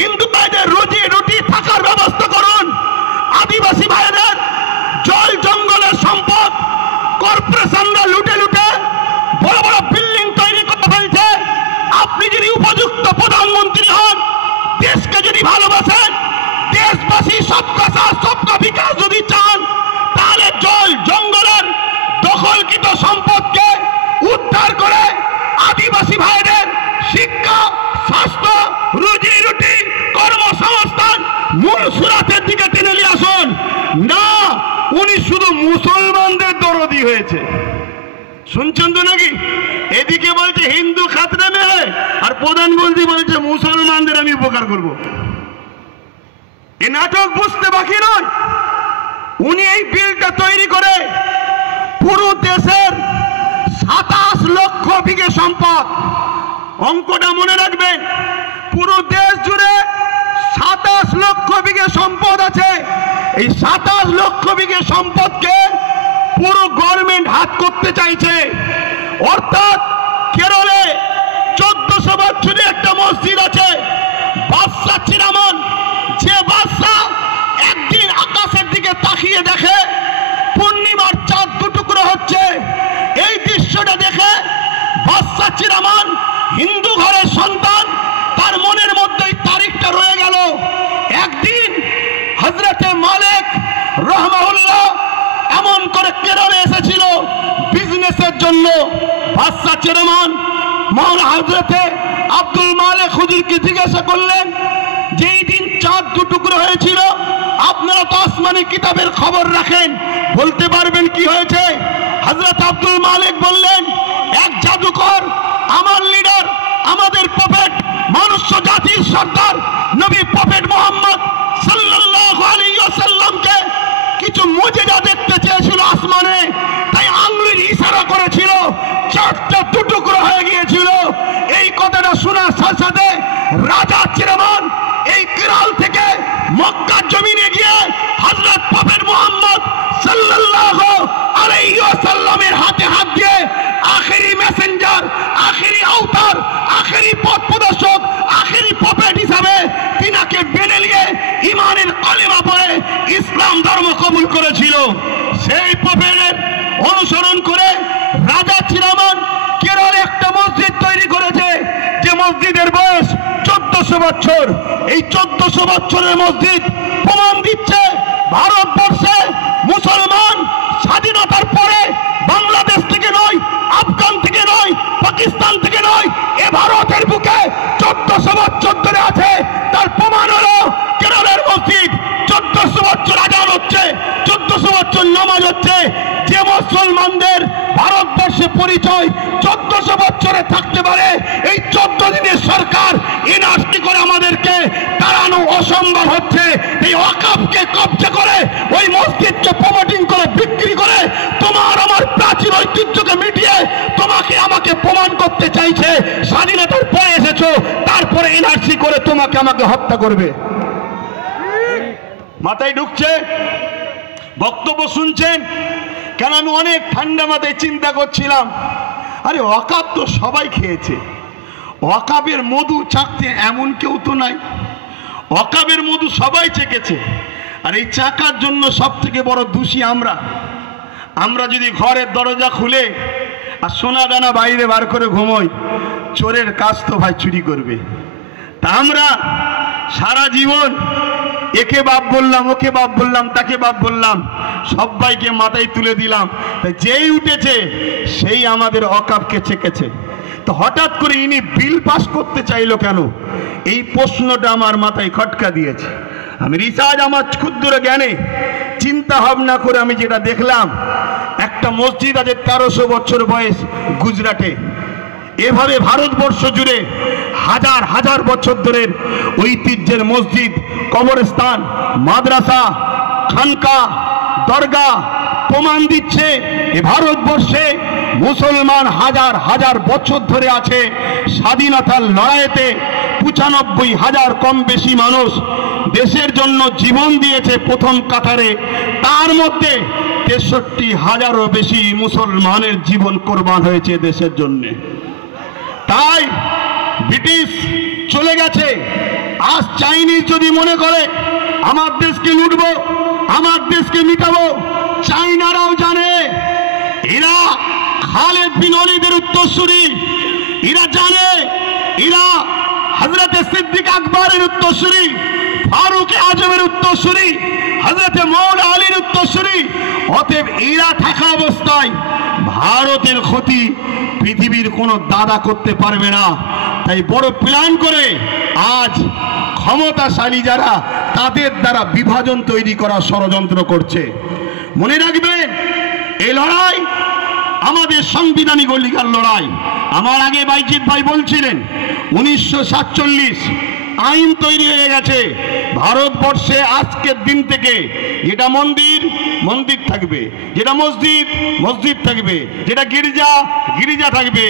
হিন্দু ভাইদের রুজি রুটি থাকার ব্যবস্থা করুন। আদিবাসী ভাইদের জল জঙ্গলের সম্পদ কর্পোরেশনরা লুটে লুটে বড় বড় বিল্ডিং তৈরি করে ফেলছে। আপনি যদি উপযুক্ত প্রধানমন্ত্রী হন, দেশকে যদি ভালোবাসেন, দেশবাসী সবকা সাথ সবকা বিকাশ যদি চান, তাহলে জল জঙ্গলের দখলকৃত সম্পদকে উদ্ধার করে আদিবাসী ভাইদের শিক্ষা, স্বাস্থ্য, রুজি রুটি, কর্মসংস্থান মূল সুরাতের দিকে টেনে নিয়ে আসুন। না, উনি শুধু মুসলমানদের দরদি হয়েছে। শুনছেন তো নাকি? এদিকে বলছে হিন্দু খাতরে মে, আর প্রধানমন্ত্রী বলছে মুসলমানদের আমি উপকার করব। এই নাটক বুঝতে বাকি নয়। উনি এই বিলটা তৈরি করে পুরো দেশের 27 লক্ষ বিঘে সম্পদ, অঙ্কটা মনে রাখবেন, পুরো দেশ জুড়ে 27 লক্ষ বিঘে সম্পদ আছে। এই 27 লক্ষ বিঘে সম্পদকে পুরো গভর্নমেন্ট হাত করতে চাইছে। অর্থাৎ কেরলে 1400 বছরের একটা মসজিদ আছে, বাদশা চিরামান, যে বাদশা একদিন আকাশের দিকে তাকিয়ে দেখে পূর্ণিমার চাঁদ দুটুকরো হচ্ছে। এই দৃশ্যটা দেখে বাদশা চিরামান, হিন্দু ঘরের সন্তান, তার মনের মধ্যে তারিখটা রয়ে গেল। একদিন হযরতে মালিক রহমাহুল্লাহ এমন করে কেরলে এসেছিল বিজনেসের জন্য। বাদশা চিরামান মাওলানা হযরতে আব্দুল মালিক হুজুরকে জিজ্ঞাসা করলেন, যেই দিন চাঁদ দুটুকরো হয়েছিল, আপনারা তো আসমানি কিতাবের খবর রাখেন, বলতে পারবেন কি হয়েছে? হযরত আব্দুল মালিক বললেন, এক জাদুকর আমার লিডার, আমাদের প্রফেট, মনুষ্য জাতির সর্দার নবী প্রফেট মুহাম্মদ সাল্লাল্লাহু আলাইহি ওয়াসাল্লামকে কিছু মুজিজা দেখতে চেয়েছিল আসমানে, তাই আঙ্গুলের ইশারা করেছিল, চাঁদটা দুটুকরো হয়ে গিয়েছিল। এই কথাটা শোনার সাথে সাথে রাজা চিরামান এই কেরল থেকে মক্কার জমিনে গিয়ে হযরত প্রফেট মুহাম্মদ সাল্লাল্লাহু আলাইহি ওয়াসাল্লামের হাতে হাত দিয়ে আখেরি মেসেঞ্জার, আখেরি আওতার, আখেরি পথ প্রদর্শক, আখেরি প্রফেট হিসাবে তিনাকে বেনে নিয়ে ঈমানের কলেমা পড়ে ইসলাম ধর্ম কবুল করেছিল। সেই প্রফেটের অনুসরণ করে রাজা চিরামান কেরলে একটা মসজিদ তৈরি করেছে, যে মসজিদের বয়স 1400 বছর। এই 1400 বছরের মসজিদ প্রমাণ দিচ্ছে ভারতবর্ষে মুসলমান স্বাধীনতার পরে বাংলাদেশ থেকে নয়, আফগান থেকে নয়, পাকিস্তান থেকে নয়, এ ভারতের বুকে 1400 বছর ধরে আছে। তার প্রমাণ হলো কেরলের মসজিদ। 1400 বছর আজান হচ্ছে, 1400 বছর নামাজ হচ্ছে। যে মুসলমানদের ভারতবর্ষে পরিচয় 1400 বছরে থাকতে পারে, এই 14 দিনের সরকার এনআরসি করে আমাদেরকে তাড়ানো অসম্ভব হচ্ছে। এই ওয়াকফকে কবজা করে ওই মসজিদকে প্রমোটিং করে বিক্রি করে তোমার আমার প্রাচীন ঐতিহ্যকে মিটিয়ে তোমাকে আমাকে প্রমাণ করতে চাইছে স্বাধীনতার পরে এসেছো, তারপরে এনআরসি করে তোমাকে আমাকে হত্যা করবে। মাথায় ঢুকছে? বক্তব্য শুনছেন? কেন আমি অনেক ঠান্ডা মাথায় চিন্তা করছিলাম, আরে ওয়াকফ তো সবাই খেয়েছে, ওয়াকফের মধু চাকতে এমন কেউ তো নাই। ওয়াকফের মধু সবাই চেকেছে, আর এই চাকার জন্য সব থেকে বড় দোষী আমরা। আমরা যদি ঘরের দরজা খুলে আর সোনা দানা বাইরে বার করে ঘুমোই, চোরের কাজ তো ভাই চুরি করবে। তা আমরা সারা জীবন একে বাপ বললাম, ওকে বাপ বললাম, তাকে বাপ বললাম, সবাইকে মাথায় তুলে দিলাম। যেই উঠেছে সেই আমাদের ওয়াকফকে চেকেছে। তো হঠাৎ করে ইনি বিল পাস করতে চাইলো কেন? এই প্রশ্নটা আমার মাথায় খটকা দিয়েছে। আমি রিসার্চ, আমার ক্ষুদ্র জ্ঞানে চিন্তা ভাবনা করে আমি যেটা দেখলাম, একটা মসজিদ আছে 1300 বছর বয়স গুজরাটে। এভাবে ভারতবর্ষ জুড়ে হাজার হাজার বছর ধরে ঐতিহ্যের মসজিদ, কবরস্থান, মাদ্রাসা, খানকা, দরগা প্রমাণ দিচ্ছে এ ভারতবর্ষে মুসলমান হাজার হাজার বছর ধরে আছে। স্বাধীনতার লড়াইতে 95,000 কম বেশি মানুষ দেশের জন্য জীবন দিয়েছে প্রথম কাতারে। তার মধ্যে 63,000-এরও বেশি মুসলমানের জীবন কোরবান হয়েছে দেশের জন্য। তাই ব্রিটিশ চলে গেছে। আজ চাইনিজ যদি মনে করে আমার দেশকে লুটবো, আমার দেশকে মিটাবো, চাইনারাও জানে এরা খালেদ বিন ওয়ালিদের উত্তরসূরি, এরা জানে এরা হযরতে সিদ্দিক আকবরের উত্তরসূরি, ফারুক আজমের উত্তরসূরি, হযরতে মওলা আলীর উত্তরসূরি। অতএব এরা থাকা অবস্থায় ভারতের ক্ষতি পৃথিবীর কোনো দাদা করতে পারবে না। তাই বড় প্ল্যান করে আজ ক্ষমতাশালী যারা, তাদের দ্বারা বিভাজন তৈরি করার ষড়যন্ত্র করছে। মনে রাখবেন, এই লড়াই আমাদের সাংবিধানিক অধিকার লড়াই। আমার আগে বাইজিৎ ভাই বলছিলেন 1947 আইন তৈরি হয়ে গেছে ভারতবর্ষে। আজকের দিন থেকে যেটা মন্দির মন্দির থাকবে, যেটা মসজিদ মসজিদ থাকবে, যেটা গির্জা গির্জা থাকবে,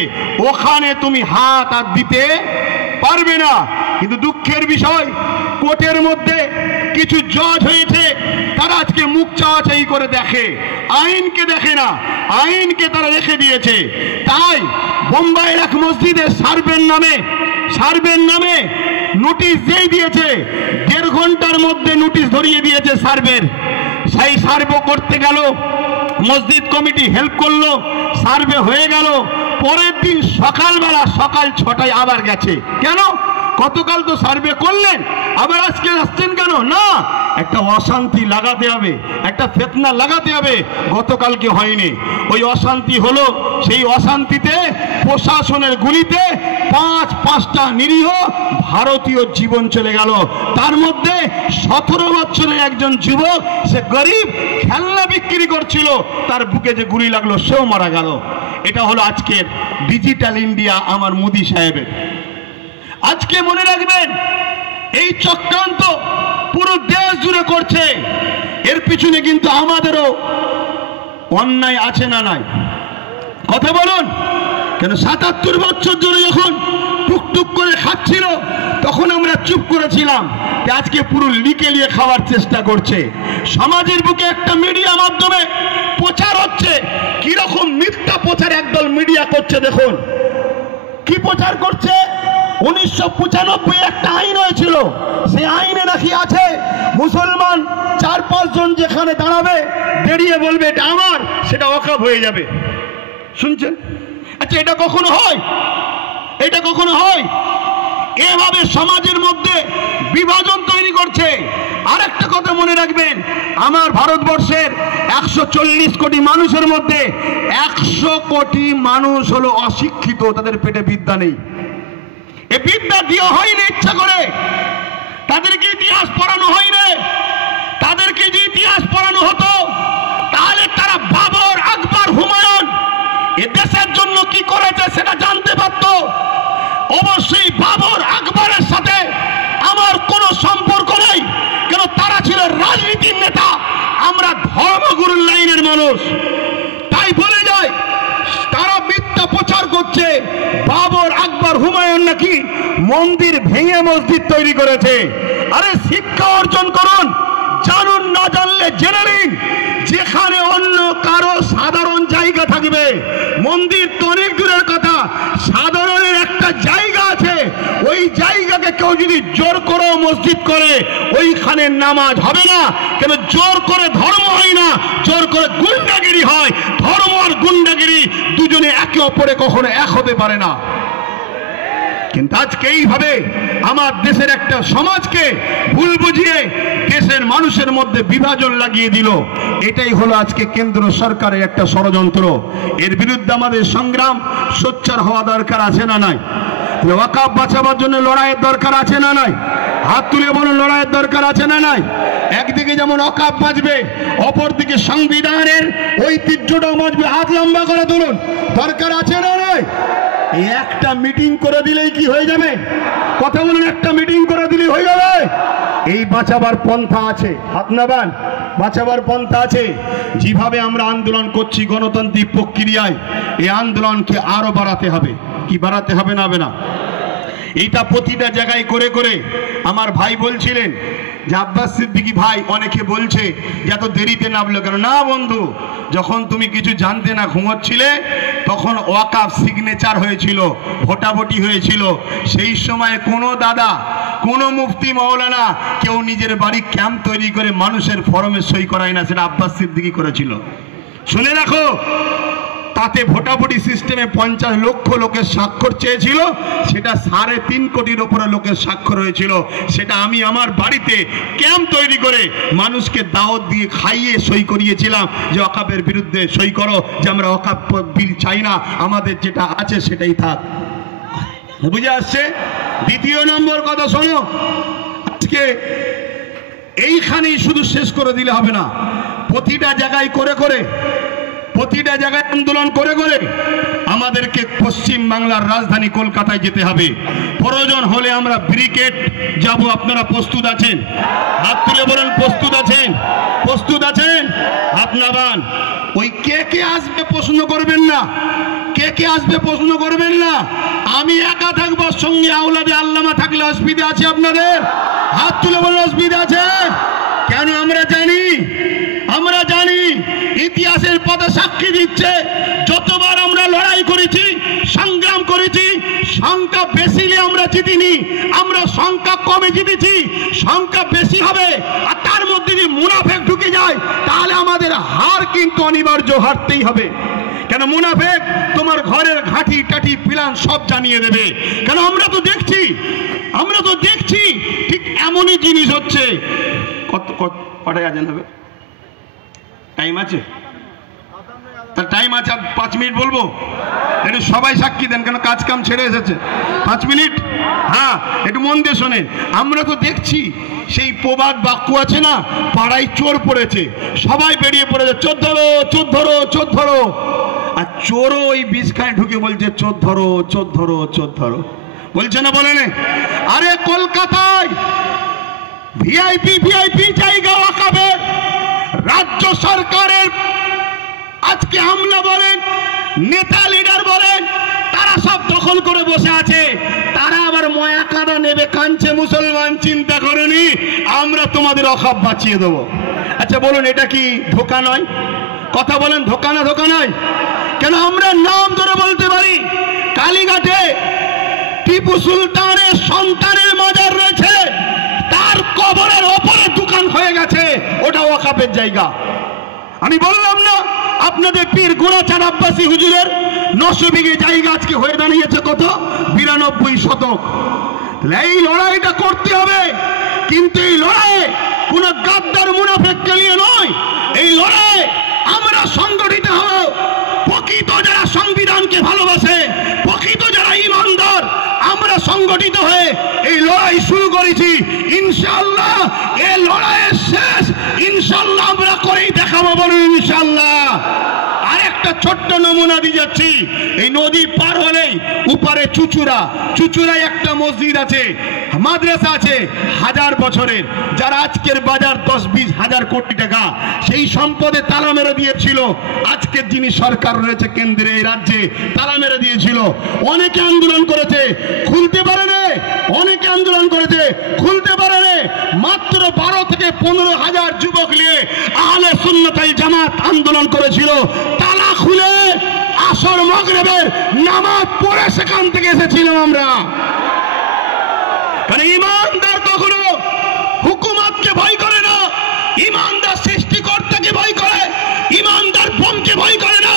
ওখানে তুমি হাত আর দিতে পারবে না। কিন্তু দুঃখের বিষয়, কোর্টের মধ্যে কিছু জজ হয়েছে, তারা আজকে মুখ চাওয়াচাই করে দেখে, আইনকে দেখে না, আইনকে তারা রেখে দিয়েছে। তাই বোম্বাইয়ের এক মসজিদে সার্ভের নামে নোটিশ যেই দিয়েছে, 1.5 ঘন্টার মধ্যে নোটিশ ধরিয়ে দিয়েছে সার্ভের। সেই সার্ভে করতে গেল, মসজিদ কমিটি হেল্প করলো, সার্ভে হয়ে গেল। পরের দিন সকালবেলা সকাল 6টায় আবার গেছে। কেন? গতকাল তো সার্ভে করলেন, আবার আজকে আসছেন কেন? না, একটা অশান্তি লাগাতে হবে, একটা ফিতনা লাগাতে হবে। গতকালকে হয়নি, ওই অশান্তি হলো। সেই অশান্তিতে প্রশাসনের গুলিতে 5টা নিরীহ ভারতীয় জীবন চলে গেল। তার মধ্যে 17 বছরের একজন যুবক, সে গরিব, খেলনা বিক্রি করছিল, তার বুকে যে গুলি লাগলো সেও মারা গেল। এটা হলো আজকের ডিজিটাল ইন্ডিয়া আমার মোদি সাহেবের। আজকে মনে রাখবেন, এই চক্রান্ত পুরো দেশ জুড়ে করছে। এর পিছনে কিন্তু আমাদেরও অন্যায় আছে না নাই? কথা বলুন। কেন 77 বছর ধরে যখন টুকটুক করে খাচ্ছিল, তখন আমরা চুপ করেছিলাম। আজকে পুরো লিকে খাওয়ার চেষ্টা করছে। সমাজের বুকে একটা মিডিয়া মাধ্যমে প্রচার হচ্ছে। কিরকম মিথ্যা প্রচার একদল মিডিয়া করছে দেখুন। কি প্রচার করছে? 1995 একটা আইন হয়েছিল, সেই আইনে নাকি আছে মুসলমান 4-5 জন যেখানে দাঁড়াবে, বেরিয়ে বলবে এটা আমার, সেটা ওয়াকফ হয়ে যাবে। শুনছেন? আচ্ছা, এটা কখনো হয়? এটা কখনো হয়? এভাবে সমাজের মধ্যে বিভাজন তৈরি করছে। আরেকটা কথা মনে রাখবেন, আমার ভারতবর্ষের 140 কোটি মানুষের মধ্যে 100 কোটি মানুষ হলো অশিক্ষিত, তাদের পেটে বিদ্যা নেই। এ বিদ্যা দেওয়া হয়নি ইচ্ছা করে, তাদেরকে ইতিহাস পড়ানো হয়নি। তাদেরকে যে ইতিহাস পড়ানো হতো, তাহলে তারা বাবর, আকবর, হুমায়ুন এ দেশের জন্য কি করেছে সেটা জানতে পারত। অবশ্যই বাবর, আকবরের সাথে আমার কোনো সম্পর্ক নেই, কেন তারা ছিল রাজনীতির নেতা, আমরা ধর্মগুরুর লাইনের মানুষ। তাই বলে যায়, তারা মিথ্যা প্রচার করছে বাবর, আকবর, হুমায়ুন নাকি মন্দির ভেঙে মসজিদ তৈরি করেছে। আরে শিক্ষা অর্জন করুন, জানুন, না জানলে জেনে নিন। যেখানে অন্য কারো সাধারণ জায়গা থাকবে, মন্দির তো অনেক দূরের কথা, সাধারণের একটা জায়গা আছে, ওই জায়গাকে কেউ যদি জোর করে মসজিদ করে, ওইখানে নামাজ হবে না। কেন? জোর করে ধর্ম হয় না, জোর করে গুন্ডাগিরি হয়। ধর্ম আর গুন্ডাগিরি দুজনে একে অপরে কখনো এক হতে পারে না। কিন্তু আজকে এইভাবে আমার দেশের একটা সমাজকে ভুল বুঝিয়ে দেশের মানুষের মধ্যে বিভাজন লাগিয়ে দিল। এটাই হলো আজকে কেন্দ্র সরকারের একটা ষড়যন্ত্র। এর বিরুদ্ধে আমাদের সংগ্রাম সোচ্চার হওয়া দরকার আছে না নাই? ওয়াকফ বাঁচাবার জন্য লড়াইয়ের দরকার আছে না নাই? হাত তুলে বলুন, লড়াইয়ের দরকার আছে না নাই? একদিকে যেমন ওয়াকফ বাঁচবে, অপরদিকে সংবিধানের ঐতিহ্যটাও বাঁচবে। হাত লম্বা করে তুলুন, দরকার আছে না নাই? এই একটা মিটিং করে দিলেই কি হয়ে যাবে? কথা বলুন, একটা মিটিং করে দিলেই হয়ে যাবে? এই বাঁচাবার পন্থা আছে, হাত নামান, বাঁচাবার পন্থা আছে। যেভাবে আমরা আন্দোলন করছি গণতান্ত্রিক প্রক্রিয়ায়, এই আন্দোলনকে আরো বাড়াতে হবে। কি বাড়াতে হবে না হবে না? এইটা প্রতিটা জায়গায় করে করে আমার ভাই বলছিলেন যে আব্বাস সিদ্দিকী ভাই, অনেকে বলছে যে এত দেরিতে নামলো কেন? না বন্ধু, যখন তুমি কিছু জানতে না ঘুমোচ্ছিলে তখন ওয়াকফ সিগনেচার হয়েছিল, ভোটাভুটি হয়েছিল। সেই সময় কোনো দাদা, কোনো মুফতি মাওলানা কেউ নিজের বাড়ি ক্যাম্প তৈরি করে মানুষের ফরমে সই করায় না, সেটা আব্বাস সিদ্দিকী করেছিল। শুনে রাখো, তাতে ভোটাভুটি সিস্টেমে 50 লক্ষ লোকের স্বাক্ষর চেয়েছিল, সেটা 3.5 কোটির উপরে লোকের স্বাক্ষর হয়েছিল। সেটা আমি আমার বাড়িতে ক্যাম্প তৈরি করে মানুষকে দাওয়াত দিয়ে খাইয়ে সই করিয়েছিলাম যে ওয়াকফের বিরুদ্ধে সই করো, যে আমরা ওয়াকফ বিল চাই না, আমাদের যেটা আছে সেটাই থাক। বুঝে আসছে? দ্বিতীয় নম্বর কথা শোনো, আজকে এইখানেই শুধু শেষ করে দিলে হবে না, প্রতিটা জায়গায় করে করে, প্রতিটা জায়গায় আন্দোলন করে করে আমাদেরকে পশ্চিম বাংলার রাজধানী কলকাতায় যেতে হবে। প্রয়োজন হলে আমরা ব্রিগেড যাব। আপনারা প্রস্তুত আছেন? হাত তুলে বলেন, প্রস্তুত আছেন? প্রস্তুত আছেন? হাত নামান। ওই কে কে আসবে প্রশ্ন করবেন না, কে কে আসবে প্রশ্ন করবেন না। আমি একা থাকবো, সঙ্গে আওলাদে আল্লামা থাকলে অসুবিধা আছে আপনাদের? হাত তুলে বলেন, অসুবিধা আছে? কেন? আমরা জানি, আমরা জানি, ইতিহাসের পথে সাক্ষী দিচ্ছে, যতবার আমরা লড়াই করেছি, সংগ্রাম করেছি, সংখ্যা বেশি হলে আমরা জিতিনি, আমরা সংখ্যা কমে জিতেছি। সংখ্যা বেশি হবে আর তার মধ্যে যদি মুনাফেক ঢুকে যায় তাহলে আমাদের হার কিন্তু অনিবার্য, হারতেই হবে। কেন? মুনাফেক তোমার ঘরের ঘাঁটি টাটি প্ল্যান সব জানিয়ে দেবে। কেন? আমরা তো দেখছি, আমরা তো দেখছি ঠিক এমনই জিনিস হচ্ছে। কটায় আজান হবে? টাইম আছে? তার টাইম আছে, আর 5 মিনিট বলবো? একটু সবাই সাক্ষী দেন, কেন কাজ কাম ছেড়ে এসেছে। 5 মিনিট, হ্যাঁ, একটু মন দিয়ে শোনেন। আমরা তো দেখছি সেই প্রবাদ বাক্য আছে না, পাড়ায় চোর পড়েছে, সবাই বেরিয়ে পড়েছে, চোর ধরো, চোর ধরো, চোর ধরো। আর চোরও ওই বিছখায় ঢুকে বলছে চোর ধরো, চোর ধরো, চোর ধরো, বলছে না? বলে না? আরে কলকাতায় ভিআইপি ভিআইপি জায়গা ওয়াকফের রাজ্য সরকারের আজকে হামলা বলেন, নেতা লিডার বলেন, তারা সব দখল করে বসে আছে। তারা আবার ময়া কাঁদা নেবে, কাঁদছে মুসলমান, চিন্তা করনি আমরা তোমাদের ওয়াকফ বাঁচিয়ে দেবো। আচ্ছা বলুন, এটা কি ধোঁকা নয়? কথা বলেন, ধোঁকা না? ধোঁকা নয়। কেন? আমরা নাম ধরে বলতে পারি, কালীঘাটে টিপু সুলতানের সন্তানের মাজার রয়েছে, তার কবরের ওপরে দোকান হয়ে গেছে, ওটা ওয়াকফের জায়গা। আমি বললাম না আপনাদের পীর গোড়াচাঁদ আব্বাসী হুজুরের 900 বিঘে জায়গা আজকে হয়ে দাঁড়িয়েছে কত? 92 শতক। এই লড়াইটা করতে হবে, কিন্তু এই লড়াই কোন গাদ্দার মুনাফেককে নিয়ে নয়। এই লড়াই আমরা সংগঠিত হব, প্রকৃত যারা সংবিধানকে ভালোবাসে, প্রকৃত যারা ইমানদার, আমরা সংগঠিত হয়ে এই লড়াই শুরু করেছি। ইনশাআল্লাহ এই লড়াইয়ের শেষ ইনশাআল্লাহ আমরা করেই দেখাবো, বলুন ইনশাআল্লাহ। আরেকটা ছোট্ট নমুনা দিয়ে যাচ্ছি। এই নদী পার হলেই উপারে চুচুড়া, চুচুড়ায় একটা মসজিদ আছে, মাদ্রাসা আছে 1000 বছরের, যারা আজকের বাজার 10-20 হাজার কোটি টাকা, সেই সম্পদে তালা মেরে দিয়েছিল। আজকের যিনি সরকার রয়েছে কেন্দ্রে, এই রাজ্যে তালা মেরে দিয়েছিল। অনেকে আন্দোলন করেছে, খুলতে পারে না। অনেকে আন্দোলন করেছে, খুলতে পারে না। মাত্র 12 থেকে 15 হাজার যুবক নিয়ে আহলে সুন্নাত ওয়াল জামাত আন্দোলন করেছিল। তালা খুলে আসর মাগরিবের নামাজ পড়ে সেখান থেকে এসেছিলাম আমরা। কারণ ইমানদার কখনো হুকুমতকে ভয় করে না, ইমানদার সৃষ্টিকর্তাকে ভয় করে। ইমানদার বোমকে ভয় করে না,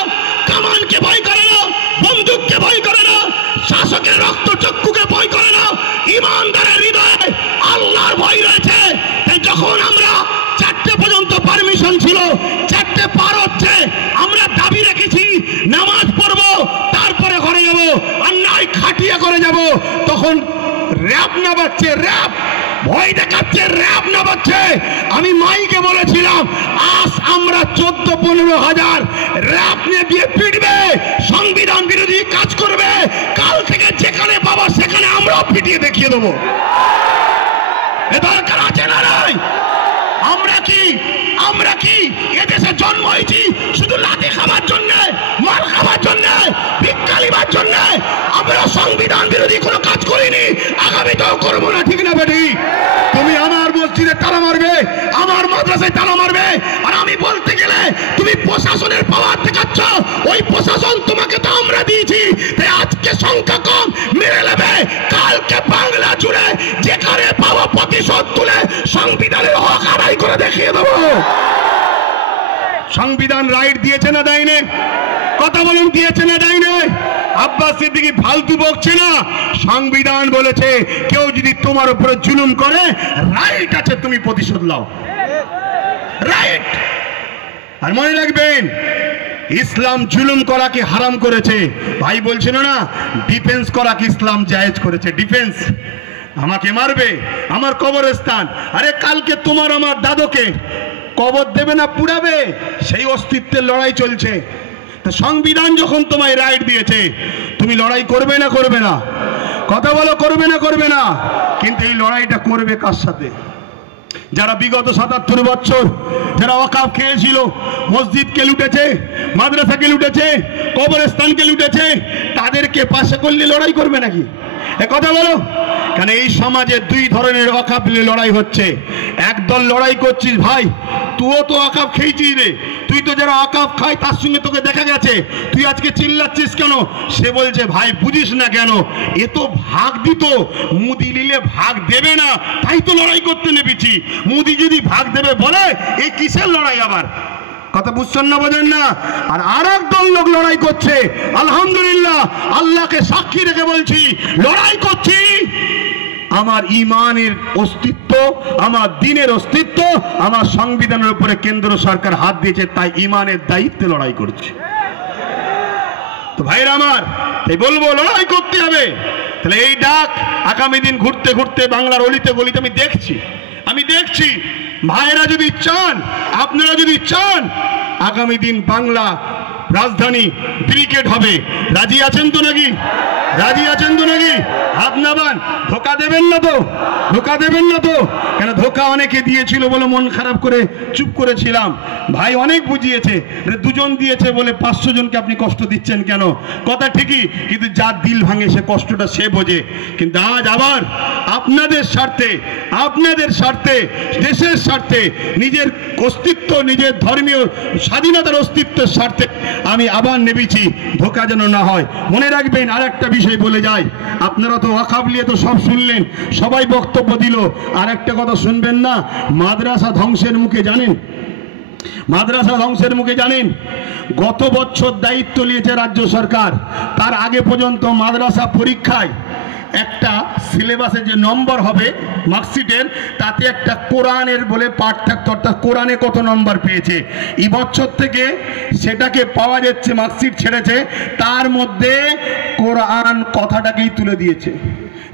কামানকে ভয় করে না, বন্দুককে ভয় করে না, শাসকের রক্তচক্ষুকে ভয় করে না। ইমানদারের হৃদয়ে আল্লাহর ভয় রয়েছে। তাই যখন আমরা ইলেকশন ছিল, 4টে পার হচ্ছে, আমরা দাবি রেখেছি নামাজ পড়বো তারপরে ঘরে যাব, আর নয় খাটিয়া করে যাব। তখন র‍্যাব না বাজছে, র‍্যাব ভয় দেখাচ্ছে, র‍্যাব না বাজছে। আমি মাইকে বলেছিলাম আজ আমরা 14-15 হাজার র‍্যাব নিয়ে দিয়ে পিটবে, সংবিধান বিরোধী কাজ করবে, কাল থেকে যেখানে পাবো সেখানে আমরাও পিটিয়ে দেখিয়ে দেবো। এ দরকার আছে না নাই? আমরা কি এদেশে জন্ম হয়েছি শুধু লাঠি খাবার জন্য, মার খাবার জন্য, ভিক্ষা নিবার জন্য? আমরা সংবিধান বিরোধী কোনো কাজ করিনি, আগামীতেও করবো না, ঠিক না বেটি? তুমি আমার মসজিদে তালা মারবে, আমার মাদ্রাসায় তালা মারবে, আর আমি বলতে গেলে তুমি প্রশাসনের পাওয়ার দেখাচ্ছ। ওই প্রশাসন তোমাকে তো আমরা দিয়েছি, তাই আজকে সংখ্যা কম মেরে নেবে, কালকে বাংলা জুড়ে যেখানে পাবো প্রতিশোধ তুলে সংবিধানের হক আদায় করে দেখিয়ে দেবো। সংবিধান রাইট দিয়েছে না দেয়নি? কথা বলুন, দিয়েছে না দেয়নি? আব্বাস সিদ্দিকী ফালতু বকছে না, সংবিধান বলেছে কেউ যদি তোমার উপরে জুলুম করে রাইট আছে তুমি প্রতিশোধ নাও, রাইট। আর মনে রাখবেন ইসলাম জুলুম করাকে হারাম করেছে। ভাই বলছিল না ডিফেন্স করাকে ইসলাম জায়েজ করেছে। ডিফেন্স, আমাকে মারবে, আমার কবরস্থান, আরে কালকে তোমার আমার দাদুকে কবর দেবে না পুড়াবে, সেই অস্তিত্বের লড়াই চলছে। তা সংবিধান যখন তোমায় রাইট দিয়েছে তুমি লড়াই করবে না করবে না? কথা বলো, করবে না করবে না? কিন্তু এই লড়াইটা করবে কার সাথে? যারা বিগত 77 বছর যারা ওয়াকফ খেয়েছিল, মসজিদকে লুটেছে, মাদ্রাসাকে লুটেছে, কবরস্থানকে লুটেছে, তাদেরকে পাশে করলে লড়াই করবে নাকি? এ কথা বলো। কেন এই সমাজে দুই ধরনের ওয়াকফ নিয়ে লড়াই হচ্ছে। একদল লড়াই করছিস ভাই তুইও তো ওয়াকফ খেয়েছিস রে, তুই তো যারা ওয়াকফ খায় তার সঙ্গে তোকে দেখা গেছে, তুই আজকে চিল্লাচ্ছিস কেন? সে বলছে ভাই বুঝিস না কেন, এ তো ভাগ দিত, মুদি নিলে ভাগ দেবে না, তাই তো লড়াই করতে নেমেছি। মুদি যদি ভাগ দেবে বলে এই কিসের লড়াই আবার? কথা বুঝছেন না, বোঝেন না? আর আরেক দল লোক লড়াই করছে, আলহামদুলিল্লাহ আল্লাহকে সাক্ষী রেখে বলছি লড়াই করছি আমার ইমানের অস্তিত্ব, আমার দ্বীনের অস্তিত্ব, আমার সংবিধানের উপরে কেন্দ্র সরকার হাত দিয়েছে, তাই ইমানের দায়িত্বে লড়াই করছে। তো ভাইরা আমার, এই বলবো লড়াই করতে হবে। তাহলে এই ডাক আগামী দিন ঘুরতে ঘুরতে বাংলার অলিতে গলিতে আমি দেখছি ভাইরা যদি চান, আপনারা যদি চান আগামী দিন বাংলা রাজধানী ব্রিগেড হবে, রাজি আছেন তো নাকি? রাজি আছেন তো নাকি? হাত নামান। ধোকা দেবেন না তো? ধোকা দেবেন না তো? কেন ধোকা অনেকে দিয়েছিল বলে মন খারাপ করে চুপ করেছিলাম। ভাই অনেক বুঝিয়েছে, দুজন দিয়েছে বলে 500 জনকে আপনি কষ্ট দিচ্ছেন কেন? কথা ঠিকই, কিন্তু যার দিল ভাঙে সে কষ্টটা সে বোঝে। কিন্তু আজ আবার আপনাদের স্বার্থে, দেশের স্বার্থে, নিজের অস্তিত্ব, নিজের ধর্মীয় স্বাধীনতার অস্তিত্বের স্বার্থে আমি আবার নেমেছি, ধোকা যেন না হয়। মনে রাখবেন আর একটা বিষয় বলে যায়, আপনারা তো ওয়াকফ নিয়ে তো সব শুনলেন, সবাই বক্তব্য দিল, আর একটা কথা শুনবেন না? মাদ্রাসা ধ্বংসের মুখে জানেন, মাদ্রাসা ধ্বংসের মুখে জানেন, গত বছর দায়িত্ব নিয়েছে রাজ্য সরকার, তার আগে পর্যন্ত মাদ্রাসা পরীক্ষায় একটা সিলেবাসে যে নম্বর হবে মার্কশিটের, তাতে একটা কোরআনের বলে পাঠ থাকতো, অর্থাৎ কোরআনে কত নম্বর পেয়েছে। এই বছর থেকে সেটাকে পাওয়া যাচ্ছে, মার্কশিট ছেড়েছে, তার মধ্যে কোরআন কথাটাকেই তুলে দিয়েছে।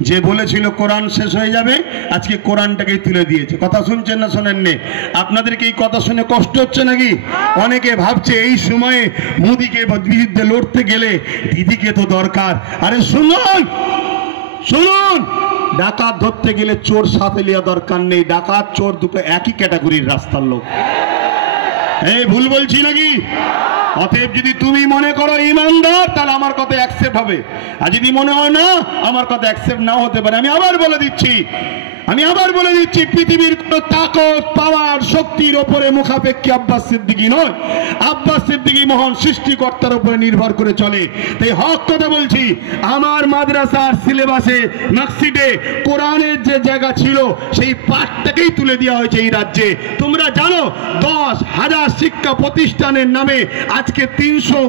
যে বলেছিল কোরআন শেষ হয়ে যাবে, আজকে কোরআনটাকেই তুলে দিয়েছে। কথা শুনছেন না শোনেননি? আপনাদেরকে এই কথা শুনে কষ্ট হচ্ছে নাকি? অনেকে ভাবছে এই সময়ে মোদিকে বিরুদ্ধে লড়তে গেলে দিদিকে তো দরকার। আরে শুনুন, ডাকাত ধরতে গেলে চোর সাথে লিয়া দরকার নেই, ডাকাত চোর দুটো একই ক্যাটাগরির রাস্তার লোক। এই ভুল বলছি নাকি? অতএব যদি তুমি মনে করো ইমানদার, তাহলে আমার কথা অ্যাকসেপ্ট হবে, আর যদি মনে হয় না, আমার কথা অ্যাকসেপ্ট নাও হতে পারে। আমি আবার বলে দিচ্ছি পৃথিবীর কোন তাকত, পাওয়ার, শক্তির ওপরে মুখাপেক্ষী আব্বাস সিদ্দিকী নয়। আব্বাস সিদ্দিকী মহান সৃষ্টিকর্তার উপরে নির্ভর করে চলে। তাই হক কথা বলছি, আমার মাদ্রাসার সিলেবাসে মার্কশিটে কোরআনের যে জায়গা ছিল সেই পাঠটাকেই তুলে দেওয়া হয়েছে এই রাজ্যে। তোমরা জানো 10,000 শিক্ষা প্রতিষ্ঠানের নামে আজকে 300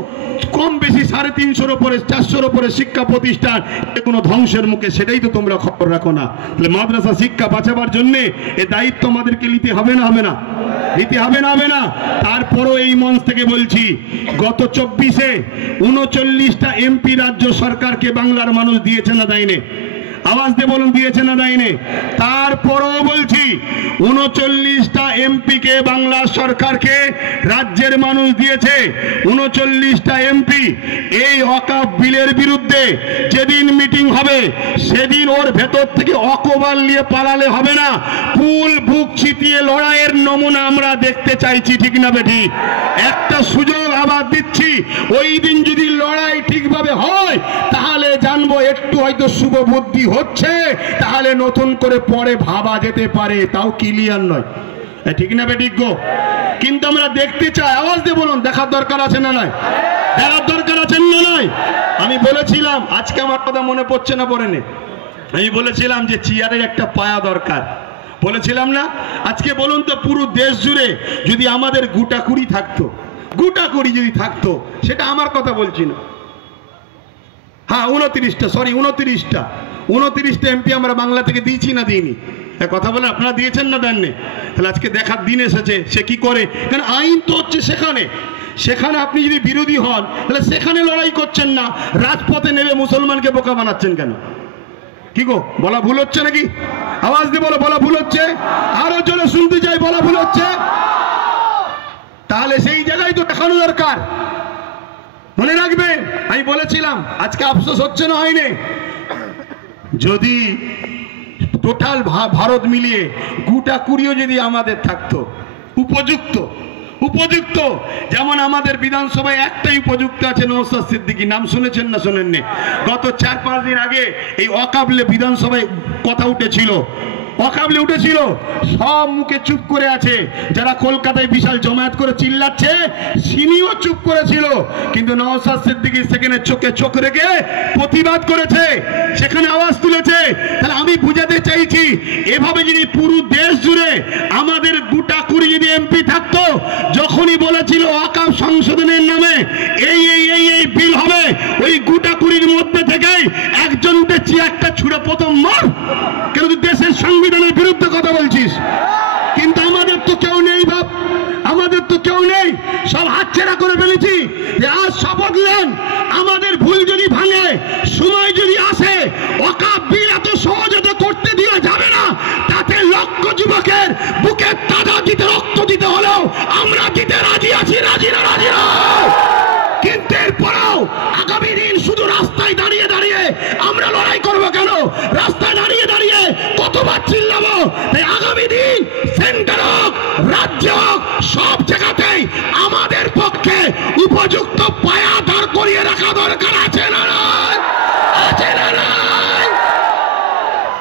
কম বেশি 350-র উপরে 400-র উপরে শিক্ষা প্রতিষ্ঠান কোনো ধ্বংসের মুখে, সেটাই তো তোমরা খবর রাখো না। তাহলে মাদ্রাসা শিক্ষা বাঁচাবার জন্য এ দায়িত্ব আমাদেরকে নিতে হবে না? দিতে হবে না, হবে না। তারপরও এই মঞ্চ থেকে বলছি, গত 24-এ 39টা এমপি রাজ্য সরকারকে বাংলার মানুষ দিয়েছে না দেয়নি? আওয়াজ দিয়ে বলুন, দিয়েছে না দেয়নি? তারপরও বলছি 39টা এমপিকে বাংলা সরকারকে রাজ্যের মানুষ দিয়েছে। 39টা এমপি এই ওয়াকফ বিলের বিরুদ্ধে যেদিন মিটিং হবে সেদিন ওর ভেতর থেকে অকবাল নিয়ে পালালে হবে না, ফুল বুক ছিটিয়ে লড়াইয়ের নমুনা আমরা দেখতে চাইছি, ঠিক না বেঠি? একটা সুযোগ আবার দিচ্ছি, ওই দিন যদি লড়াই ঠিকভাবে হয় তাহলে জানবো একটু হয়তো শুভ বুদ্ধি হচ্ছে, তাহলে নতুন করে পরে ভাবা যেতে পারে, তাও ক্লিয়ার নয়, ঠিক না বেঠিক গো? কিন্তু আমরা দেখতে চাই, আওয়াজ দিয়ে বলুন, দেখার দরকার আছে না নয়? দেখার দরকার আছে না নয়? আমি বলেছিলাম, আজকে আমার কথা মনে পড়ছে না, পড়ে নে, আমি বলেছিলাম যে চেয়ারের একটা পায়া দরকার, বলেছিলাম না? আজকে বলুন তো, পুরো দেশ জুড়ে যদি আমাদের গুটাকুড়ি থাকতো, গুটাকুড়ি যদি থাকতো, সেটা আমার কথা বলছি না, হ্যাঁ 29টা, সরি 29টা এমপি আমরা বাংলা থেকে দিয়েছি না দিইনি? কথা বলে আপনারা দিয়েছেন না দেননি? তাহলে আজকে দেখার দিন এসেছে সে কি করে, কারণ আইন তো হচ্ছে সেখানে, সেখানে আপনি যদি বিরোধী হন তাহলে সেখানে লড়াই করছেন না, রাজপথে নেমে মুসলমানকে বোকা বানাচ্ছেন কেন? কি গো, বলা ভুল হচ্ছে নাকি? আওয়াজ দিয়ে বলো, বলা ভুল হচ্ছে? আরো জোরে শুনতে চাই, বলা ভুল হচ্ছে? তাহলে সেই জায়গায় তো দেখানো দরকার। মনে রাখবেন, আমি বলেছিলাম, আজকে আফসোস হচ্ছে না হয়নি? যদি টোটাল ভারত মিলিয়ে গুটাকুড়িও যদি আমাদের থাকতো উপযুক্ত, উপযুক্ত, যেমন আমাদের বিধানসভায় একটাই উপযুক্ত আছে, নওশাদ সিদ্দিকী, নাম শুনেছেন না শোনেননি? গত 4-5 দিন আগে এই ওয়াকফে বিধানসভায় কথা উঠেছিল, ওয়াকফে উঠেছিল, সব মুখে চুপ করে আছে। যারা কলকাতায় বিশাল জমায়েত করে চিল্লাচ্ছে সিনিও চুপ করেছিল, কিন্তু নওশাদ সিদ্দিকী সেখানে চোখে চোখ রেখে প্রতিবাদ করেছে, সেখানে আওয়াজ তুলেছে। তাহলে আমি বুঝাতে চাইছি, এভাবে যদি পুরো দেশ জুড়ে আমাদের গুটাকুড়ি যদি এমপি থাকতো, যখনই বলেছিল ওয়াকফ সংশোধনের নামে এই এই এই এই বিল হবে, ওই গুটাকুড়ির মধ্যে থেকেই একজনকে চেয়ারটা ছুঁড়ে প্রথম মার, কেন তুই দেশের সংবিধানের বিরুদ্ধে কথা বলছিস? কিন্তু আমাদের তো কেউ নেই বাপ, আমাদের তো কেউ নেই, সব হাতছাড়া করে ফেলেছি। আজ শপথ নেন, আমাদের ভুল যদি ভাঙে, সময় যদি আসে, ওয়াকফ বিল এত সহজে করতে দেওয়া যাবে না, তাতে লক্ষ যুবকের বুকে তাজা দিতে রক্ত দিতে হলেও আমরা দিতে রাজি আছি, রাজি না, রাজি না। কিন্তু এরপরেও আগামী দিন শুধু রাস্তায় দাঁড়িয়ে দাঁড়িয়ে আমরা লড়াই করবো কেন? রাস্তায় দাঁড়িয়ে দাঁড়িয়ে কতবার চিল্লাবো? তাই আগামী দিন সেন্টার হোক, রাজ্য হোক, সব জায়গাতেই আমাদের পক্ষে উপযুক্ত পায়া দাঁড় করিয়ে রাখা দরকার আছে না নয়? আছে না নয়?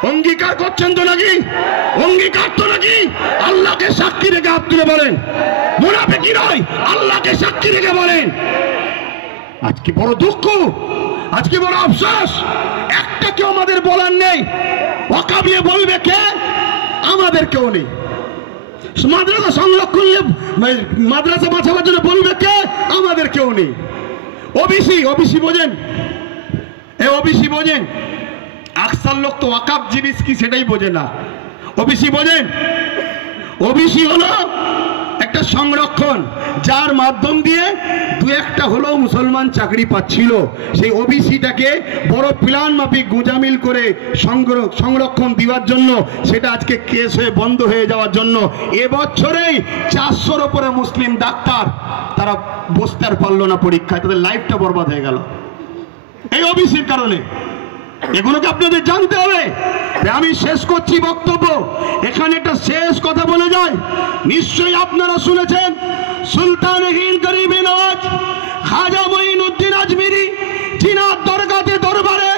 অঙ্গীকার করছেন তো নাকি? অঙ্গীকার তো নাকি? আল্লাহকে সাক্ষী রেখে হাত তুলে বলেন, মুনাফিকি নয়, আল্লাহকে সাক্ষী রেখে বলেন। আজকে বড় দুঃখ, আজকে বড় আফসোস, একটা কেউ আমাদের বলার নেই। ওয়াকফ নিয়ে বলবে কে? আমাদের কেউ নেই। মাদ্রাসা সংরক্ষণ নিয়ে, মাদ্রাসা বাঁচাবার জন্য বলবে কে? আমাদের কেউ নেই। ওবিসি, ওবিসি বোঝেন? ওবিসি বোঝেন? আকসার লোক তো ওয়াকফ জিনিস কি সেটাই বোঝে না। ওবিসি বোঝেন? ওবিসি হলো একটা সংরক্ষণ, যার মাধ্যম দিয়ে দু একটা হলেও মুসলমান চাকরি পাচ্ছিল। সেই ওবিসিটাকে বড় প্ল্যান মাফিক গোঁজামিল করে সংরক্ষণ দেওয়ার জন্য, সেটা আজকে কেস হয়ে বন্ধ হয়ে যাওয়ার জন্য এবছরেই 400-র উপরে মুসলিম ডাক্তার তারা বসতে আর পারলো না পরীক্ষায়, তাদের লাইফটা বরবাদ হয়ে গেল এই ওবিসির কারণে। এগুলোকে আপনাদের জানতে হবে। আমি শেষ করছি বক্তব্য, এখানে একটা শেষ কথা বলে যায়। নিশ্চয়ই আপনারা শুনেছেন সুলতান হিন্দ গরিবে নওয়াজ খাজা মঈনুদ্দিন আজমিরি, জিনার দরগাতে দরবারে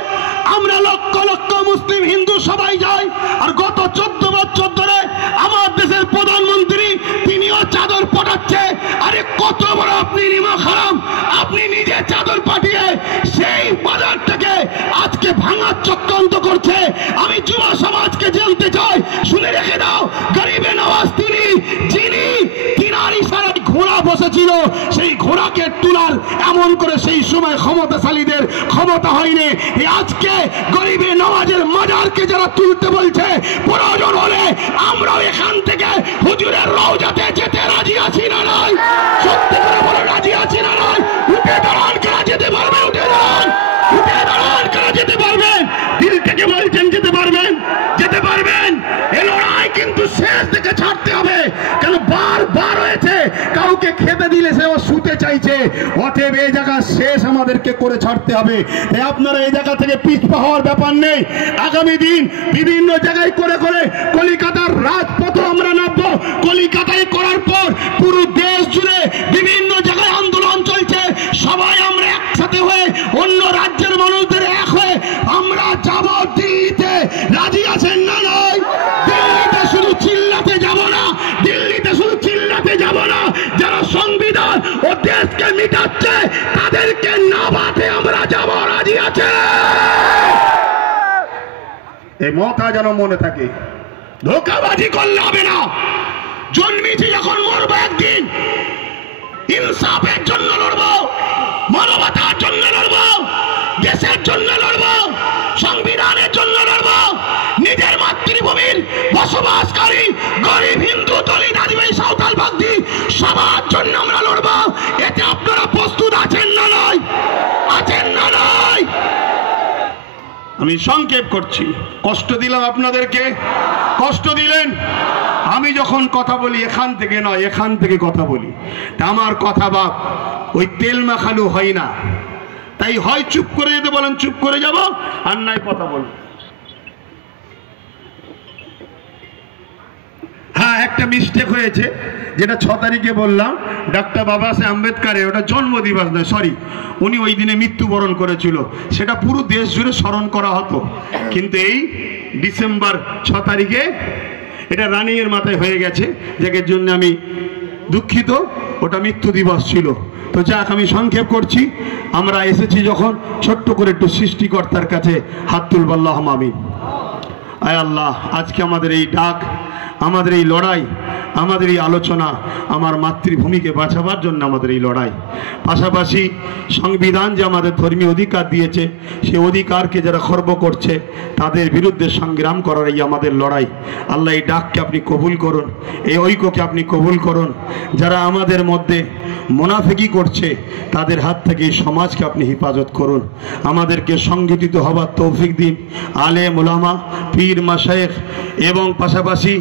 আমরা লক্ষ লক্ষ মুসলিম হিন্দু সবাই যাই। আর গত 14 বছর ধরে আমার দেশের প্রধানমন্ত্রী তিনিও চাদর পাঠাচ্ছে। আরে কত বড় আপনি নিমা খারাম, আপনি নিজে চাদর পাঠিয়ে সেই বাজারটাকে আজকে ভাঙার চক্রান্ত করছে। আমি যুব সমাজকে জানতে চাই, শুনে রেখে দাও, গরিবে নওয়াজ তিনি, যিনি তিনার ইশারায় ঘোড়া বসেছিল, সেই ঘোড়াকে তোলার এমন করে সেই সময় ক্ষমতাশালীদের ক্ষমতা হয়নি। আজকে গরিবে নওয়াজের মাজারকে যারা তুলতে বলছে, প্রয়োজন হলে আমরাও এখান থেকে হুজুরের রওজাতে যেতে নয়? সত্যি করে বলো, রাজি আছি না নয়? উঠে দাঁড়ান, কারা যেতে পারবে? উঠে দাঁড়ান, উঠে দাঁড়ান, কারা যেতে পারবেন? দিল থেকে বলছেন যেতে পারবেন, যেতে পারবেন। এ লড়াই কিন্তু শেষ থেকে ছাড়তে হবে, কেন বারবার হয়েছে কাউকে খেতে দিলে সে শুতে চাইছে। অতএব এই জায়গা শেষ আমাদেরকে করে ছাড়তে হবে। তাই আপনারা এই জায়গা থেকে পিছপা হওয়ার ব্যাপার নেই। আগামী দিন বিভিন্ন জায়গায় করে করে কলিকাতার রাজপথ আমরা নামবো। কলিকাতায় করার পর পুরো দেশ জুড়ে বিভিন্ন জায়গায় আন্দোলন চলছে। সবাই আমরা একসাথে হয়ে অন্য রাজ্যের মানুষদের এক হয়ে আমরা যাব দিল্লিতে। রাজি আছেন না নয়? দিল্লিতে শুধু চিল্লাতে যাব না, দিল্লিতে শুধু চিল্লাতে যাব না। যারা সংবিধান ও দেশকে মিটাচ্ছে তাদেরকে নামাতে আমরা যাব। রাজি আছে? এই মতা যেন মনে থাকে। ধোঁকাবাজি করলে হবে না। জন্মেছি যখন মরবো একদিন, ইনসাফের জন্য লড়বো, মানবতার জন্য লড়বো, দেশের জন্য লড়বো, সংবিধানের জন্য লড়বো। নিজের মাতৃভূমির বসবাসকারী গরিব হিন্দু, দলিত, আদিবাসী, সাঁওতাল, বাগদি সবার জন্য আমরা লড়বো। এতে আপনারা প্রস্তুত আছেন না নয়? আছেন না নয়? আমি সংক্ষেপ করছি, কষ্ট দিলাম আপনাদেরকে, কষ্ট দিলেন। আমি যখন কথা বলি এখান থেকে নয়, এখান থেকে কথা বলি। আমার কথা বাপ ওই তেল মাখালু হয় না। তাই হয় চুপ করে যেতে বলেন, চুপ করে যাব, আর নাই কথা বলব। হ্যাঁ, একটা মিস্টেক হয়েছে, যেটা 6 তারিখে বললাম। ডক্টর বাবা সাহেব আম্বেদকরের ওটা জন্মদিবস নয়, সরি, উনি ওই দিনে মৃত্যুবরণ করেছিল। সেটা পুরো দেশ জুড়ে স্মরণ করা হতো, কিন্তু এই ডিসেম্বর 6 তারিখে এটা রানিং এর মাথায় হয়ে গেছে, যার জন্য আমি দুঃখিত। ওটা মৃত্যু দিবস ছিল। তো যাক, আমি সংক্ষেপ করছি। আমরা এসেছি যখন, ছোট্ট করে একটু সৃষ্টিকর্তার কাছে হাত তুলব। আল্লাহুম্মা আমিন। আয় আল্লাহ, আজকে আমাদের এই ডাক, আমাদের এই লড়াই, আমাদের এই আলোচনা আমার মাতৃভূমিকে বাঁচাবার জন্য আমাদের এই লড়াই। পাশাপাশি সংবিধান যে আমাদের ধর্মীয় অধিকার দিয়েছে, সেই অধিকারকে যারা খর্ব করছে তাদের বিরুদ্ধে সংগ্রাম করার এই আমাদের লড়াই। আল্লাহ, এই ডাককে আপনি কবুল করুন, এই ঐক্যকে আপনি কবুল করুন। যারা আমাদের মধ্যে মুনাফিকি করছে তাদের হাত থেকে এই সমাজকে আপনি হেফাজত করুন। আমাদেরকে সংগঠিত হবার তৌফিক দিন। আলেম ওলামা, পীর মাশায়েখ এবং পাশাপাশি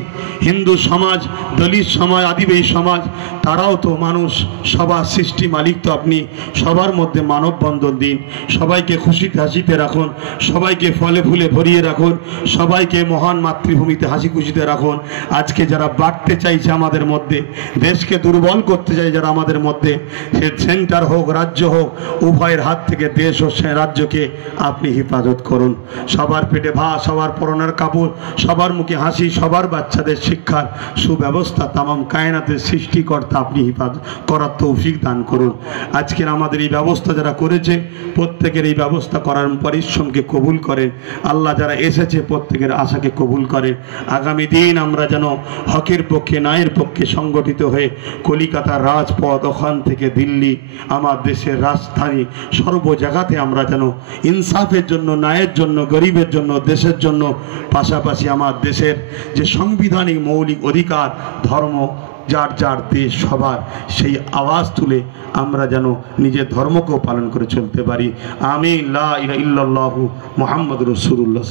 হিন্দু সমাজ, দলিত সমাজ, আদিবাসী সমাজ, তারাও তো মানুষ, সবার সৃষ্টি মালিক তো আপনি। সবার মধ্যে মানববন্ধন দিন, সবাইকে খুশিতে হাসিতে রাখুন, সবাইকে ফলে ফুলে ভরিয়ে রাখুন, সবাইকে মহান মাতৃভূমিতে হাসি খুশিতে রাখুন। আজকে যারা বাড়তে চাইছে আমাদের মধ্যে, দেশকে দুর্বল করতে চাই যারা আমাদের মধ্যে, সে সেন্টার হোক রাজ্য হোক, উভয়ের হাত থেকে দেশ ও সে রাজ্যকে আপনি হেফাজত করুন। সবার পেটে ভাত, সবার পরনের কাপড়, সবার মুখে হাসি, সবার বাচ্চাদের শিক্ষার সুব্যবস্থা তামাম কায়নাতের সৃষ্টিকর্তা আপনি হেফাজত করার তৌফিক দান করুন। আজকের আমাদের এই ব্যবস্থা যারা করেছে প্রত্যেকের এই ব্যবস্থা করার পরিশ্রমকে কবুল করেন। আল্লাহ, যারা এসেছে প্রত্যেকের আশাকে কবুল করেন। আগামী দিন আমরা যেন হকের পক্ষে, ন্যায়ের পক্ষে সংগঠিত হয়ে কলিকাতার রাজপথ, ওখান থেকে দিল্লি, আমার দেশের রাজধানী, সর্ব জায়গাতে আমরা যেন ইনসাফের জন্য, ন্যায়ের জন্য, গরিবের জন্য, দেশের জন্য, পাশাপাশি আমার দেশের যে সাংবিধানিক মৌলিক অধিকার, ধর্ম যার যার দেশ সবার, সেই আওয়াজ তুলে আমরা যেন নিজের ধর্মকেও পালন করে চলতে পারি। আমিন। লা ইলাহা ইল্লাল্লাহু মুহাম্মাদুর রাসূলুল্লাহ।